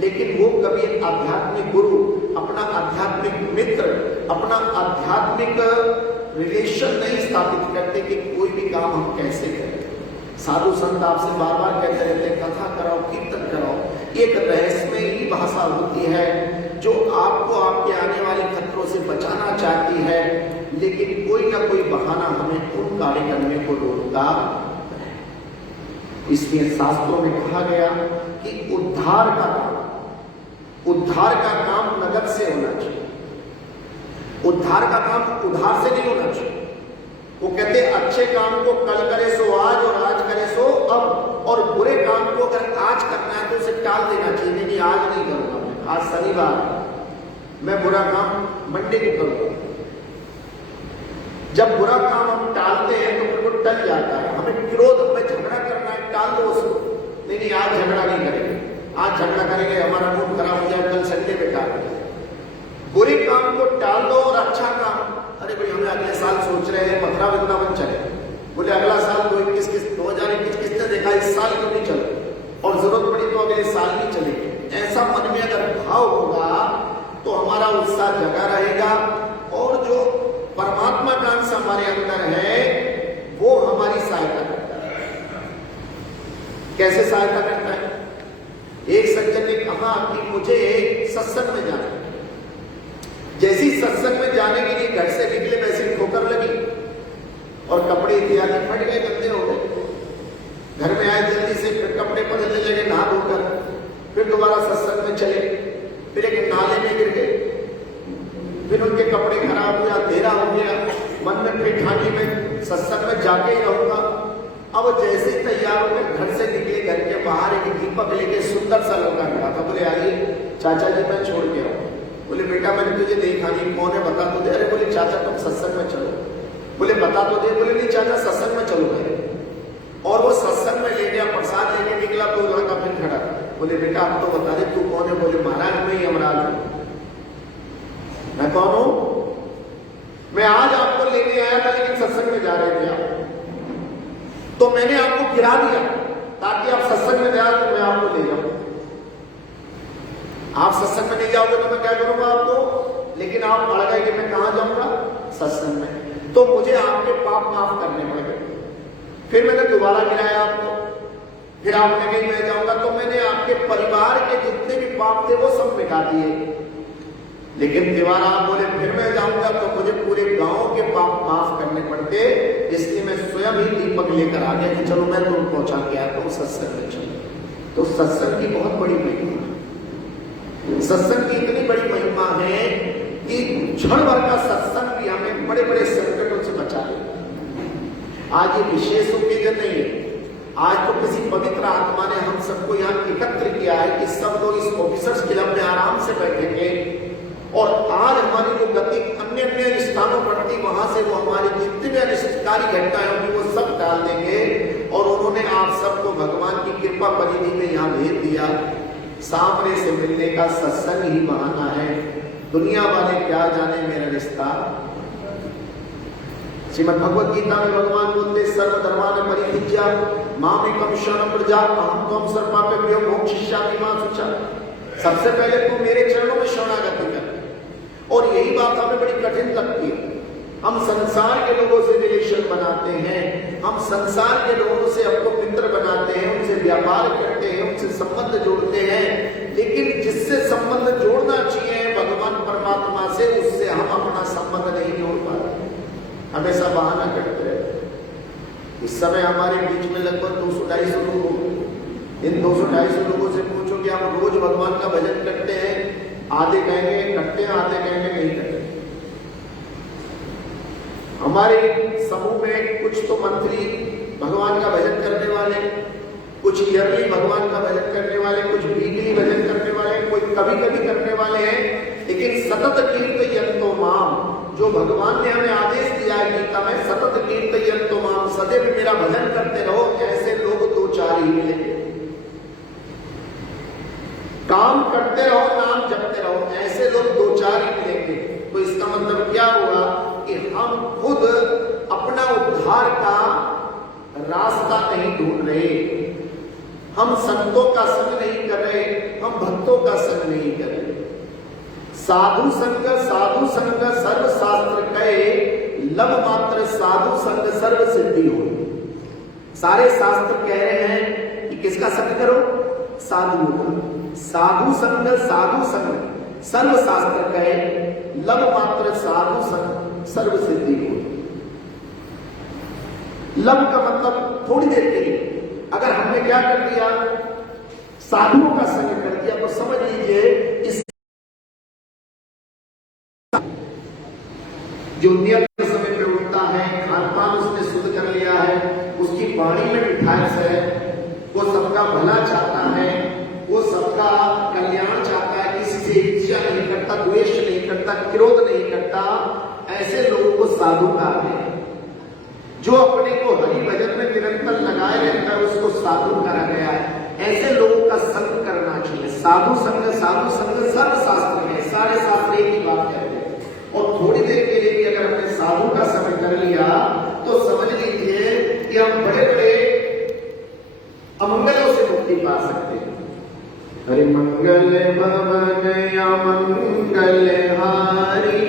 लेकिन वो कभी आध्यात्मिक गुरु, अपना आध्यात्मिक मित्र, अपना आध्यात्मिक रिलेशन नहीं स्थापित करते कि कोई भी काम हम कैसे करें। साधु संत आपसे बार बार कहते रहते हैं कथा कराओ, कीर्तन कराओ। एक रहस्यमयी भाषा होती है जो आपको आपके आने वाले खतरों से बचाना चाहती है, लेकिन कोई ना कोई बहाना हमें उन कार्य करने को रोकता। इसलिए शास्त्रों में कहा गया कि उद्धार का काम नगद से होना चाहिए। उद्धार का काम उधार से नहीं होना चाहिए। वो कहते अच्छे काम को कल करे सो आज और आज करे सो अब, और बुरे काम को अगर आज करना है तो उसे टाल देना चाहिए। नहीं, आज नहीं करूंगा, आज शनिवार, मैं बुरा काम मंडे को करूंगा। जब बुरा काम हम टालते हैं तो फिर वो टल जाता है। हमें क्रोध में झगड़ा करना है, टाल दो उसको। नहीं, आज झगड़ा नहीं करेंगे, आज झगड़ा करेंगे हमारा मूड खराब हो जाए, कल संडे बेकार हो जाए। बुरे काम को टाल दो और अच्छा काम, अरे भाई हमें अगले साल सोच रहे हैं मथुरा वृंदावन चले, बोले अगला साल 2021 किसने देखा, इस साल क्यों नहीं चले, और जरूरत पड़ी तो अगले साल भी चलेंगे। ऐसा मन में अगर भाव होगा तो हमारा उत्साह जगा रहेगा, और जो परमात्मा का अंश हमारे अंदर है वो हमारी सहायता करता है। कैसे सहायता करता है? एक सज्जन ने कहा कि मुझे सत्संग में जाना, जैसी सत्संग में जाने के लिए घर से निकले वैसे ठोकर लगी और कपड़े इत्यादि फट गए, गंदे हो गए। घर में आए जल्दी से, फिर कपड़े बदलने लगे नहा धोकर, फिर दोबारा सत्संग में चले, फिर एक नाले में गिर गए, फिर उनके कपड़े खराब हुआ, अंधेरा हो गया। मन में फिर ठानी में सत्संग में जाके ही रहूंगा। अब जैसे तैयार होकर घर से निकले, घर के बाहर एक दीपक लेके सुंदर सा लड़का खड़ा था। बोले आइए चाचा जी मैं छोड़ के आऊँ। बोले बेटा मैंने तुझे देखा नहीं, कौन है बता तो दे। अरे बोले चाचा तुम सत्संग में चलो। बोले बता तो दे। बोले नहीं चाचा सत्संग में चलो मेरे। और वो सत्संग में ले गया, प्रसाद लेके निकला तो लड़का फिर खड़ा। बोले बेटा अब तो बता दे तू कौन है। बोले महाराज मैं यमराज हूं। मैं कौन हूं? मैं आज आपको लेने आया था लेकिन सत्संग में जा रहे थे आप, तो मैंने आपको गिरा दिया ताकि आप सत्संग में जाए तो मैं आपको ले जाऊं। आप सत्संग में नहीं जाओगे तो मैं क्या करूंगा आपको, लेकिन आप अड़ गए कि मैं कहां जाऊंगा, सत्संग में, तो मुझे आपके पाप माफ करने पड़ेंगे। फिर मैंने दोबारा गिराया आपको, फिर आपने कही मैं जाऊंगा, तो मैंने आपके परिवार के जितने भी पाप थे वो सब मिटा दिए। लेकिन दोबारा आप बोले फिर मैं जाऊंगा तो मुझे पूरे गांव के पाप माफ करने पड़ते, इसलिए मैं स्वयं ही दीपक लेकर आ गया कि चलो मैं तुम पहुंचा के आया तो सत्संग में चलो। तो सत्संग की बहुत बड़ी महिमा, सत्संग की इतनी बड़ी महिमा है कि क्षण भर का सत्संग भी हमें बड़े बड़े संकटों से बचा ले। आज ये विशेष ओकेजन नहीं है, आज तो किसी पवित्र आत्मा ने हम सबको यहाँ एकत्र किया है कि सब लोग इस ऑफिसर्स क्लब में आराम से बैठेंगे, और आज हमारी जो गति अन्य अन्य स्थानों पर थी वहां से वो हमारी जितनी भी अनिष्टकारी घटनाएं होंगी वो सब डाल देंगे। और उन्होंने आप सबको भगवान की कृपा परिधि में यहाँ भेज दिया। सामने से मिलने का सत्संग ही बहाना है, दुनिया वाले क्या जाने मेरा रिश्ता। श्रीमद् भगवद गीता में भगवान बोलते सर्वधर्मान् परित्यज्य मामेकं शरणं व्रज अहं त्वं सर्वपापेभ्यो मोक्षयिष्यामि मा शुचः। सबसे पहले तू मेरे चरणों में शरणागति कर। और यही बात हमें बड़ी कठिन लगती है। हम संसार के लोगों से रिलेशन बनाते हैं, हम संसार के लोगों से हमको मित्र बनाते हैं, उनसे व्यापार करते हैं, उनसे संबंध जोड़ते हैं, लेकिन जिससे संबंध जोड़ना चाहिए भगवान परमात्मा से, उससे हम अपना संबंध नहीं जोड़ पाते, हमेशा बहाना करते रहते। इस समय हमारे बीच में लगभग 200-250 लोग, इन 200-250 लोगों से पूछो कि आप रोज भगवान का भजन करते हैं, आधे कहेंगे करते हैं, आधे कहेंगे नहीं करते। हमारे समूह में कुछ तो मंथली भगवान का भजन करने वाले, कुछ ईयरली भगवान का भजन करने वाले, कुछ वीकली भजन करने वाले, कोई कभी कभी करने वाले हैं, लेकिन सतत कीर्तयन्तो माम, जो भगवान ने हमें आदेश दिया है गीता में, सतत कीर्तयन्तो माम, सदैव मेरा भजन करते रहो, ऐसे लोग 2-4 ही मिलेंगे। काम करते रहो, नाम जपते रहो, ऐसे लोग 2-4 ही मिलेंगे। तो इसका मतलब क्या हुआ कि हम खुद अपना उद्धार का रास्ता नहीं ढूंढ रहे, हम संतों का संग नहीं कर रहे, हम भक्तों का संग नहीं कर रहे। साधु संग सर्व शास्त्र कहे, लब मात्र साधु संग सर्व सिद्धि हो। सारे शास्त्र कह रहे हैं कि किसका संग करो, साधुओं का। साधु संग सर्व शास्त्र कहे, लब मात्र साधु संग सर्व सिद्धि हो। लब का मतलब थोड़ी देर के लिए, अगर हमने क्या कर दिया, साधुओं का संग कर दिया, तो समझ लीजिए इस जो नियत समय पे उठता है, खान पान उसने शुद्ध कर लिया है, उसकी वाणी में मिठास है, वो सबका भला चाहता है, वो सबका कल्याण चाहता है, किसी से ईर्ष्या नहीं करता, द्वेष नहीं करता, क्रोध नहीं करता, ऐसे लोगों को साधु कहते हैं। जो अपने को हरि भजन में निरंतर लगाए रहता है उसको साधु कहा गया है। ऐसे लोगों का संग करना चाहिए। साधु संग सर्व शास्त्र में, सारे शास्त्र एक ही बात कहते हैं। और थोड़ी देर के लिए भी अगर हमने साधु का संग कर लिया तो समझ लीजिए कि हम बड़े बड़े अमंगलों से मुक्ति पा सकते हैं। हरि मंगल भवन अमंगल हारी,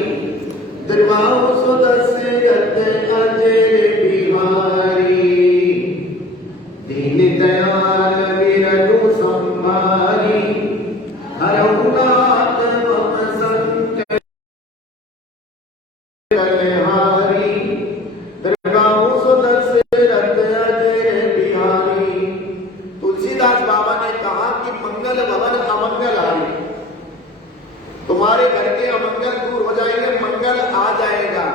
दुर्वाहु सुदशरथ अजय बिहारी, दीन दयाल विरधु संभारी, हरहु नाथ मम संकट हारी, दुर्वाहु सुदशरथ अजय बिहारी। तुलसीदास बाबा ने कहा कि मंगल भवन अमंगल हारी, तुम्हारे घर के अमंगल दूर हो जाएंगे, मंगल आ जाएगा।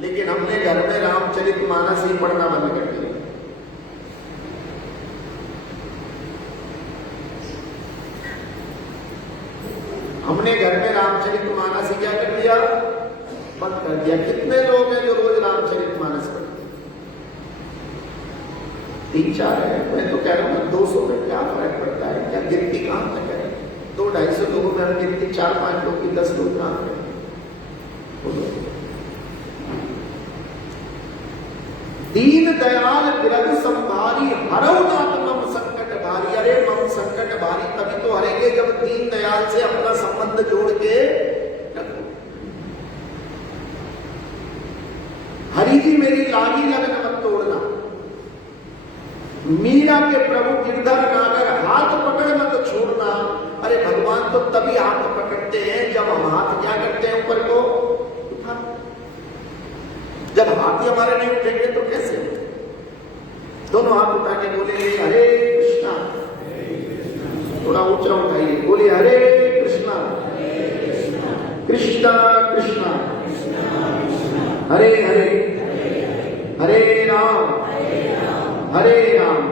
लेकिन हमने घर में रामचरितमानस ही पढ़ना बंद कर दिया। हमने घर में रामचरितमानस ही क्या कर दिया, बंद कर दिया। कितने लोग हैं जो रोज रामचरितमानस पढ़ते? 3-4 है। मैं तो कह रहा हूं 200 में क्या फर्क पड़ता है, क्या गिनती कहां तक है? 200-250 लोगों में हम गिनती 4-5 लोग की 10 लोग कहां है? दीन दयाल विरधु संभारी, हरहु नाथ मम संकट भारी। अरे मम संकट भारी तभी तो हरेंगे जब दीन दयाल से अपना संबंध जोड़ के रखो। हरि जी मेरी लागी लगन मत तोड़ना। मीरा के प्रभु गिरधर नागर हाथ पकड़ मत छोड़ना। अरे भगवान तो तभी हाथ पकड़ते हैं जब हम हाथ क्या करते हैं, ऊपर को उठा। जब हाथ ही हमारे नहीं उठेंगे तो कैसे? दोनों हाथ उठा के बोले हरे कृष्णा, थोड़ा ऊंचा उठाइए, बोले हरे कृष्णा कृष्णा कृष्णा हरे हरे, हरे राम हरे राम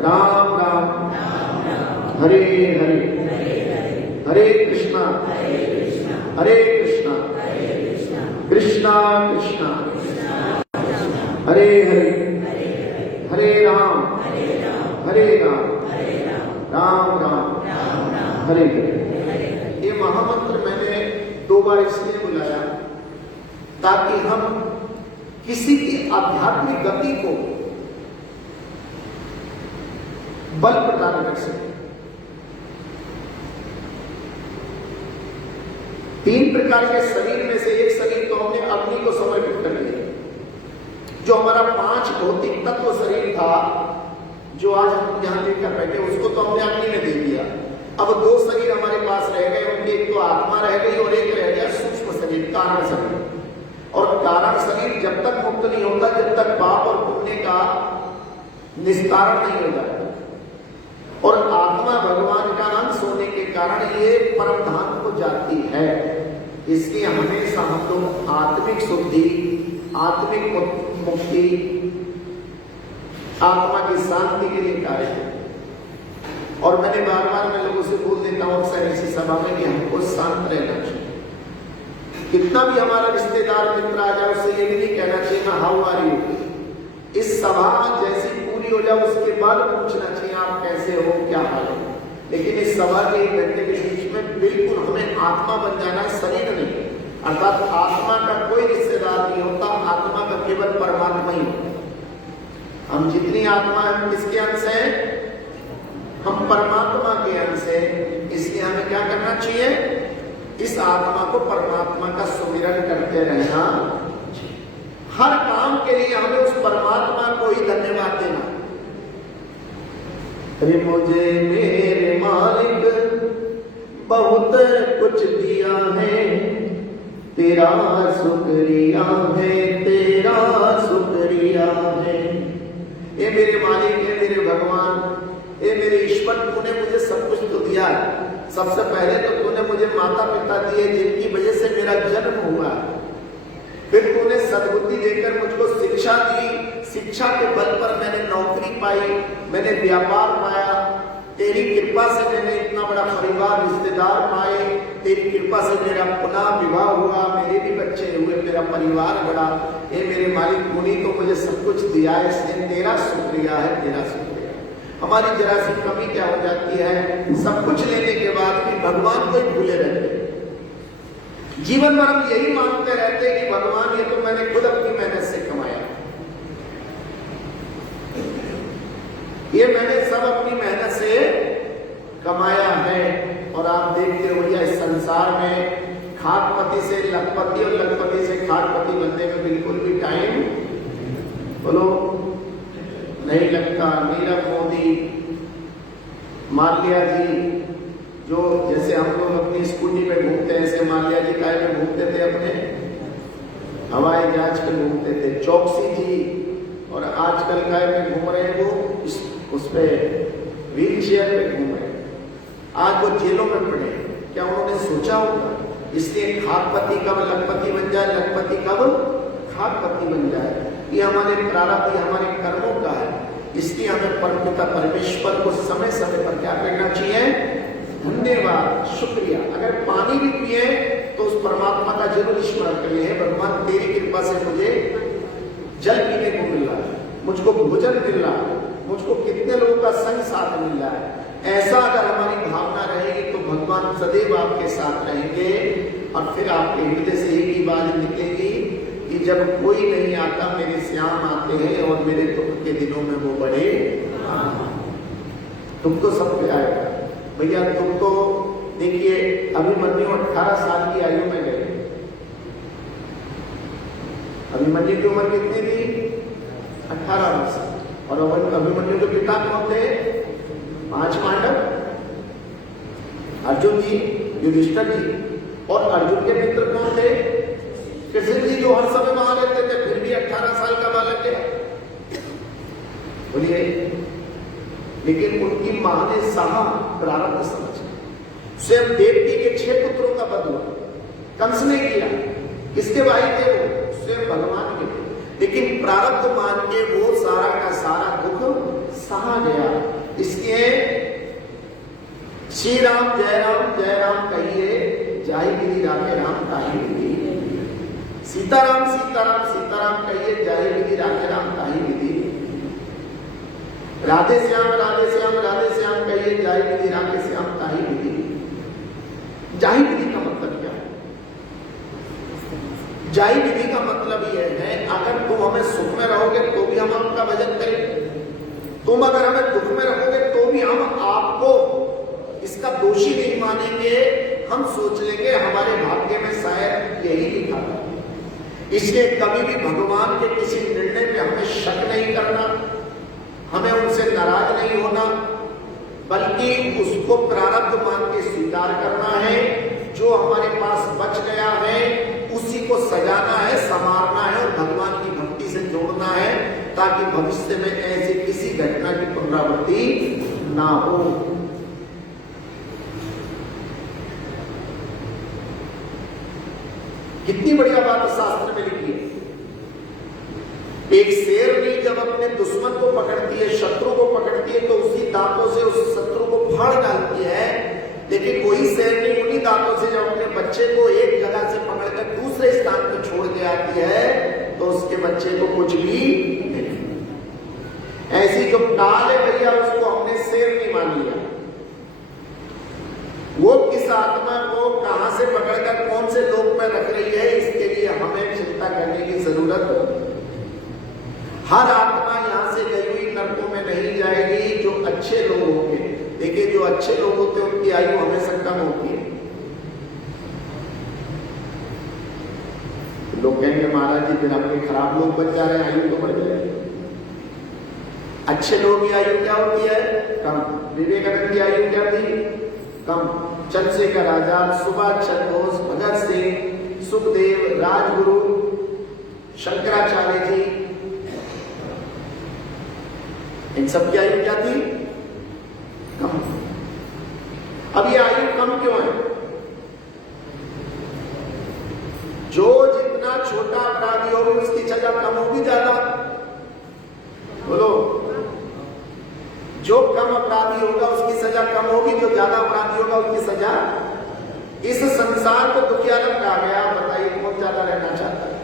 राम राम हरे हरे, हरे कृष्णा हरे कृष्णा कृष्णा कृष्णा हरे हरे, हरे राम राम राम हरे हरे। ये महामंत्र मैंने 2 बार इसलिए बुलाया ताकि हम किसी की आध्यात्मिक गति को बल प्रदान कर सके। 3 प्रकार के शरीर में से एक शरीर तो हमने अग्नि को समर्पित कर दिया। जो हमारा 5 भौतिक तत्व शरीर था, जो आज हम यहां लेकर बैठे, उसको तो हमने अग्नि में दे दिया। अब 2 शरीर हमारे पास रह गए, उनकी एक तो आत्मा रह गई और एक रह गया सूक्ष्म शरीर, कारण शरीर। और कारण शरीर जब तक मुक्त नहीं होता, जब तक पाप और पुण्य का निस्तारण नहीं हो जाता। और आत्मा भगवान का अंश होने के कारण ये परम धाम को जाती है। इसलिए हमेशा हम लोग आत्मिक शुद्धि, आत्मिक मुक्ति, आत्मा की शांति के लिए कार्य करें। और मैंने बार बार मैं लोगों से बोल देता हूं अक्सर ऐसी सभा में कि हमको शांत रहना चाहिए। कितना भी हमारा रिश्तेदार मित्र आ जाए, उससे ये भी नहीं कहना चाहिए ना हाउ आर यू। इस सभा जैसी पूरी हो जाए उसके बाद पूछना चाहिए आप कैसे हो, क्या हाल है। लेकिन इस सभा के 1 घंटे के बीच में बिल्कुल हमें आत्मा बन जाना है, शरीर नहीं। अर्थात आत्मा का कोई रिश्तेदार नहीं होता, आत्मा का केवल परमात्मा ही होता। हम जितनी आत्मा है किसके अंश है? हम परमात्मा के अंश है। इसलिए हमें क्या करना चाहिए? इस आत्मा को परमात्मा का सुमिरन करते रहना। हर काम के लिए हमें उस परमात्मा को ही धन्यवाद देना। अरे मुझे मेरे मालिक बहुत कुछ दिया है, तेरा शुक्रिया है, तेरा शुक्रिया है। ए मेरे मालिक, ए मेरे भगवान, ए मेरे ईश्वर, तूने मुझे सब कुछ तो दिया। सबसे पहले तो तूने मुझे माता पिता दिए जिनकी वजह से मेरा जन्म हुआ। फिर तूने सद्बुद्धि देकर मुझको शिक्षा दी, शिक्षा के बल पर मैंने नौकरी पाई, मैंने व्यापार पाया। तेरी कृपा से मैंने इतना बड़ा परिवार, रिश्तेदार पाए। तेरी कृपा से मेरा पुनः विवाह हुआ, मेरे भी बच्चे हुए, मेरा परिवार बढ़ा। ये मेरे मालिक, तूने तो मुझे सब कुछ दिया है, इसलिए तेरा शुक्रिया है, तेरा शुक्रिया। हमारी जरा सी कमी क्या हो जाती है, सब कुछ लेने के बाद भी भगवान को ही भूले रहते हैं। जीवन भर हम यही मानते रहते हैं कि भगवान ये तो मैंने खुद अपनी मेहनत से कमाया, ये मैंने सब अपनी मेहनत से कमाया है। और आप देखते हो भैया, इस संसार में खाटपति से लखपति और लखपति से खाटपति बनने में बिल्कुल भी टाइम बोलो नहीं लगता। नीरव मोदी, माल्या जी, जो जैसे हम लोग अपनी स्कूटी पे घूमते हैं, ऐसे माल्या जी काय में घूमते थे, अपने हवाई जहाज पे घूमते थे। चौकसी जी, और आजकल काय में घूम रहे हैं, वो उस पे व्हील चेयर पे घूम रहे हैं। आज वो जेलों में पड़े, क्या उन्होंने सोचा होगा? इसलिए खाटपति कब लखपति बन जाए, लखपति कब खाटपति बन जाए, ये हमारे प्रारब्ध, ये हमारे कर्मों का है। इसलिए हमें परमपिता परमेश्वर को समय समय पर क्या करना चाहिए? धन्यवाद, शुक्रिया। अगर पानी भी पिए तो उस परमात्मा का जरूर स्मरण करिए, है भगवान तेरी कृपा से मुझे जल पीने को मिल रहा है, मुझको भोजन मिल रहा है, मुझको कितने लोगों का संग साथ मिल रहा है। ऐसा अगर हमारी भावना रहेगी तो भगवान सदैव आपके साथ रहेंगे। और फिर आपके हृदय से एक ही बात निकलेगी कि जब कोई नहीं आता, मेरे श्याम आते हैं और मेरे दुख के दिनों में वो बड़े। दुख तो सब पे आएगा भैया, दुख तो देखिए, अभिमन्यु 18 साल की आयु में गए। अभिमन्यु की उम्र कितनी थी? 18 वर्ष। और अभिमन्यु के पिता कौन थे? 5 पांडव, अर्जुन जी, युधिष्ठिर जी। और अर्जुन के मित्र कौन थे? कृष्ण जी, जो हर समय वहां रहते थे, फिर भी 18 साल का बालक है, बोलिए। लेकिन उनकी मां ने सहा प्रारब्ध समझ, स्वयं देवकी के 6 पुत्रों का वध हुआ, कंस ने किया। किसके भाई थे वो? स्वयं भगवान के थे। लेकिन प्रारब्ध मान के वो सारा का सारा दुख सहा गया। इसलिए श्री राम जय राम कहिए, जाहि विधि राखे राम ताहि विधि। सीताराम सीताराम सीताराम कहिए, जाहि विधि राखे राम ताहि विधि। राधे श्याम कहिए, जाहि विधि राखे श्याम ताहि विधि। जाहि विधि का मतलब क्या है? जाहि विधि का मतलब यह है, अगर तुम हमें सुख में रहोगे तो भी हम आपका भजन करेंगे, तुम अगर हमें दुख में रखोगे तो भी हम आपको इसका दोषी नहीं मानेंगे। हम सोच लेंगे हमारे भाग्य में शायद यही लिखा था। इसलिए कभी भी भगवान के किसी निर्णय पे हमें शक नहीं करना, हमें उनसे नाराज नहीं होना, बल्कि उसको प्रारब्ध मान के स्वीकार करना है। जो हमारे पास बच गया है उसी को सजाना है, संवारना है और भगवान की भक्ति से जोड़ना है, ताकि भविष्य में ऐसी किसी घटना की पुनरावृत्ति ना हो। कितनी बढ़िया बात शास्त्र में लिखी है। एक शेरनी जब अपने दुश्मन को पकड़ती है, शत्रु को पकड़ती है, तो उसी दांतों से उस शत्रु को फाड़ डालती है। लेकिन वही शेरनी उन्हीं दांतों से जब अपने बच्चे को एक जगह से पकड़कर दूसरे स्थान पर छोड़ के आती है, तो उसके बच्चे को कुछ भी नहीं। ऐसी जो टाल है भैया, उसको हमने शेरनी मान लिया। वो किस आत्मा को कहां से पकड़कर कौन से लोक में रख रही है, इसके लिए हमें चिंता करने की जरूरत है। हर आत्मा यहां से गई हुई नरकों में नहीं जाएगी। जो अच्छे लोग होंगे, देखिए जो अच्छे लोग होते हैं उनकी आयु हमेशा कम होती है। लोग कहेंगे महाराज जी फिर अपने खराब लोग बच जा रहे हैं, आयु तो बढ़ जाएगी। अच्छे लोगों की आयु क्या होती है? कम। विवेकानंद की आयु क्या थी? कम। चंद्रशेखर आजाद, सुभाष चंद्र बोस, भगत सिंह, सुखदेव, राजगुरु, शंकराचार्य जी, इन सब की आयु क्या थी? कम। अब ये आयु कम क्यों है? जो जितना छोटा अपराधी होगा उसकी सजा कम होगी ज्यादा? बोलो। जो कम अपराधी होगा उसकी सजा कम होगी, जो ज्यादा अपराधी होगा उसकी सजा। इस संसार को दुखियालम कहा गया। बताइए कौन ज्यादा रहना चाहता है?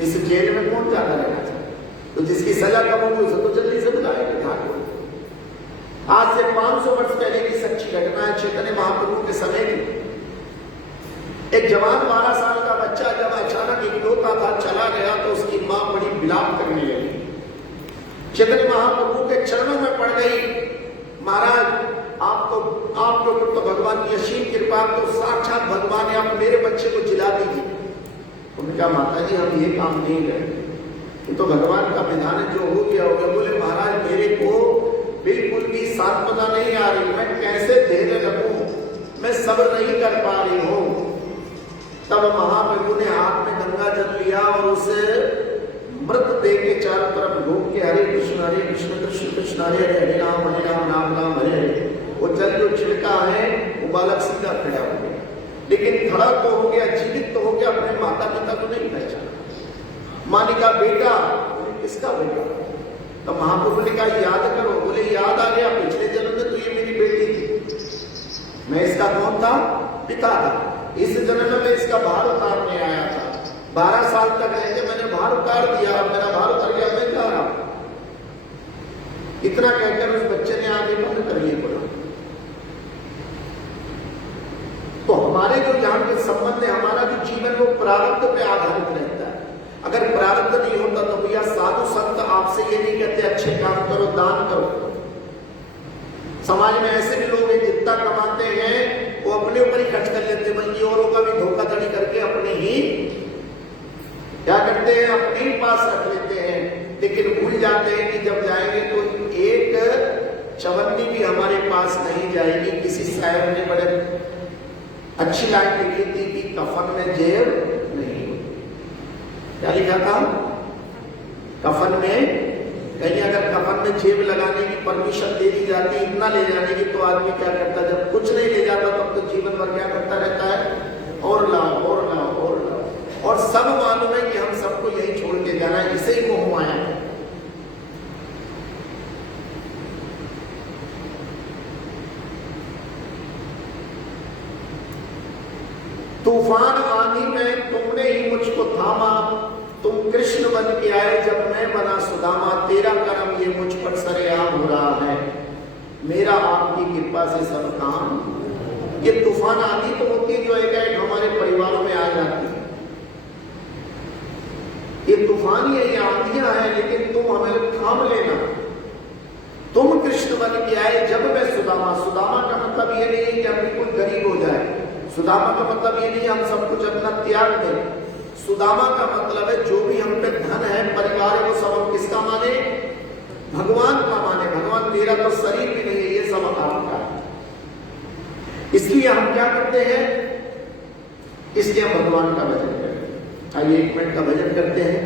इस जेल में कौन ज्यादा रहना चाहता है? तो जिसकी सजा कम होगी उसे तो जल्दी से बुलाएंगे। आज से 500 वर्ष पहले की सच्ची घटना है, चैतन्य महाप्रभु के समय की। एक जवान 12 साल का बच्चा जब अचानक इकलौता था चला गया तो उसकी मां बड़ी विलाप करने लगी। चैतन्य महाप्रभु के चरणों में पड़ गई, महाराज आपके ऊपर तो भगवान की असीम कृपा, तो साक्षात भगवान ने आप मेरे बच्चे को जिला दीजिए। उन्होंने कहा माता जी हम ये काम नहीं करेंगे, ये तो भगवान का विधान है, जो हो गया हो गया। बोले महाराज मेरे को बिल्कुल भी सांत्वना नहीं आ रही, मैं कैसे धैर्य रखूं, मैं सब्र नहीं कर पा रही हूं। तब महाप्रभु ने हाथ में गंगा जल लिया और उसे मृत देह के चारों तरफ घूम के हरे कृष्ण कृष्ण कृष्ण हरे हरे हरे राम राम राम हरे हरे, वो जल जो छिड़का है वो बालक सीधा खड़ा हो गया, लेकिन खड़ा तो हो गया, जीवित तो हो गया, अपने माता पिता को नहीं पहचाना। माँ ने कहा बेटा, किसका बेटा? तो महाप्रभु ने कहा याद करो। बोले याद आ गया, पिछले जन्म में तो ये मेरी बेटी थी, मैं इसका कौन था? पिता था। इस जन्म में मैं इसका भार उतारने आया था, 12 साल तक रहते मैंने भार उतार दिया, अब मेरा भार उतर गया, मैं जा रहा हूं। इतना कहकर उस बच्चे ने आगे बंद कर लिए बोला। तो हमारे जो यहाँ के संबंध है, हमारा जो जीवन वो प्रारब्ध पे आधारित रहता है। अगर प्रारब्ध नहीं होता तो भैया साधु संत आपसे ये नहीं कहते अच्छे काम करो, दान करो। समाज में ऐसे भी लोग हैं जितना कमाते हैं वो अपने ऊपर ही खर्च कर लेते, बल्कि औरों का भी धोखाधड़ी करके अपने ही क्या करते हैं, अपने ही पास रख लेते हैं। लेकिन भूल जाते हैं कि जब जाएंगे तो एक चवन्नी भी हमारे पास नहीं जाएगी। किसी शायर ने बड़े अच्छी लाइन लिखी थी कि कफन में जेब नहीं। क्या लिखा था? कफन में, कहीं अगर कफन में जेब लगाने की परमिशन दे दी जाती, इतना ले जाने की, तो आदमी क्या करता? जब कुछ नहीं ले जाता तब तो जीवन भर क्या करता रहता है? और लाओ और लाओ और लाओ। और सब मालूम है कि हम सबको यही छोड़ के जाना है, इसे ही मोह माया है। तूफान आंधी में तुमने ही मुझको थामा, तुम कृष्ण बन के आए जब मैं बना सुदामा, तेरा कर्म ये मुझ पर सरेआम हो रहा है, मेरा आपकी कृपा से सब काम। ये तूफान आंधी तो होती है जो एक हमारे परिवारों में आ जाती है, ये तूफान ये आंधियां हैं, लेकिन तुम हमें थाम लेना। तुम कृष्ण बन के आए जब मैं सुदामा। सुदामा का मतलब ये नहीं है कि हम बिल्कुल गरीब हो जाए, सुदामा का मतलब ये नहीं हम सब कुछ अपना त्याग दें। सुदामा का मतलब है जो भी हम पे धन है, परिवार है, वो सब हम किसका माने? भगवान का माने। भगवान मेरा तो शरीर भी नहीं है, ये सब आपका है। इसलिए हम क्या करते हैं? इसलिए हम भगवान का भजन करते हैं। आइए 1 मिनट का भजन करते हैं।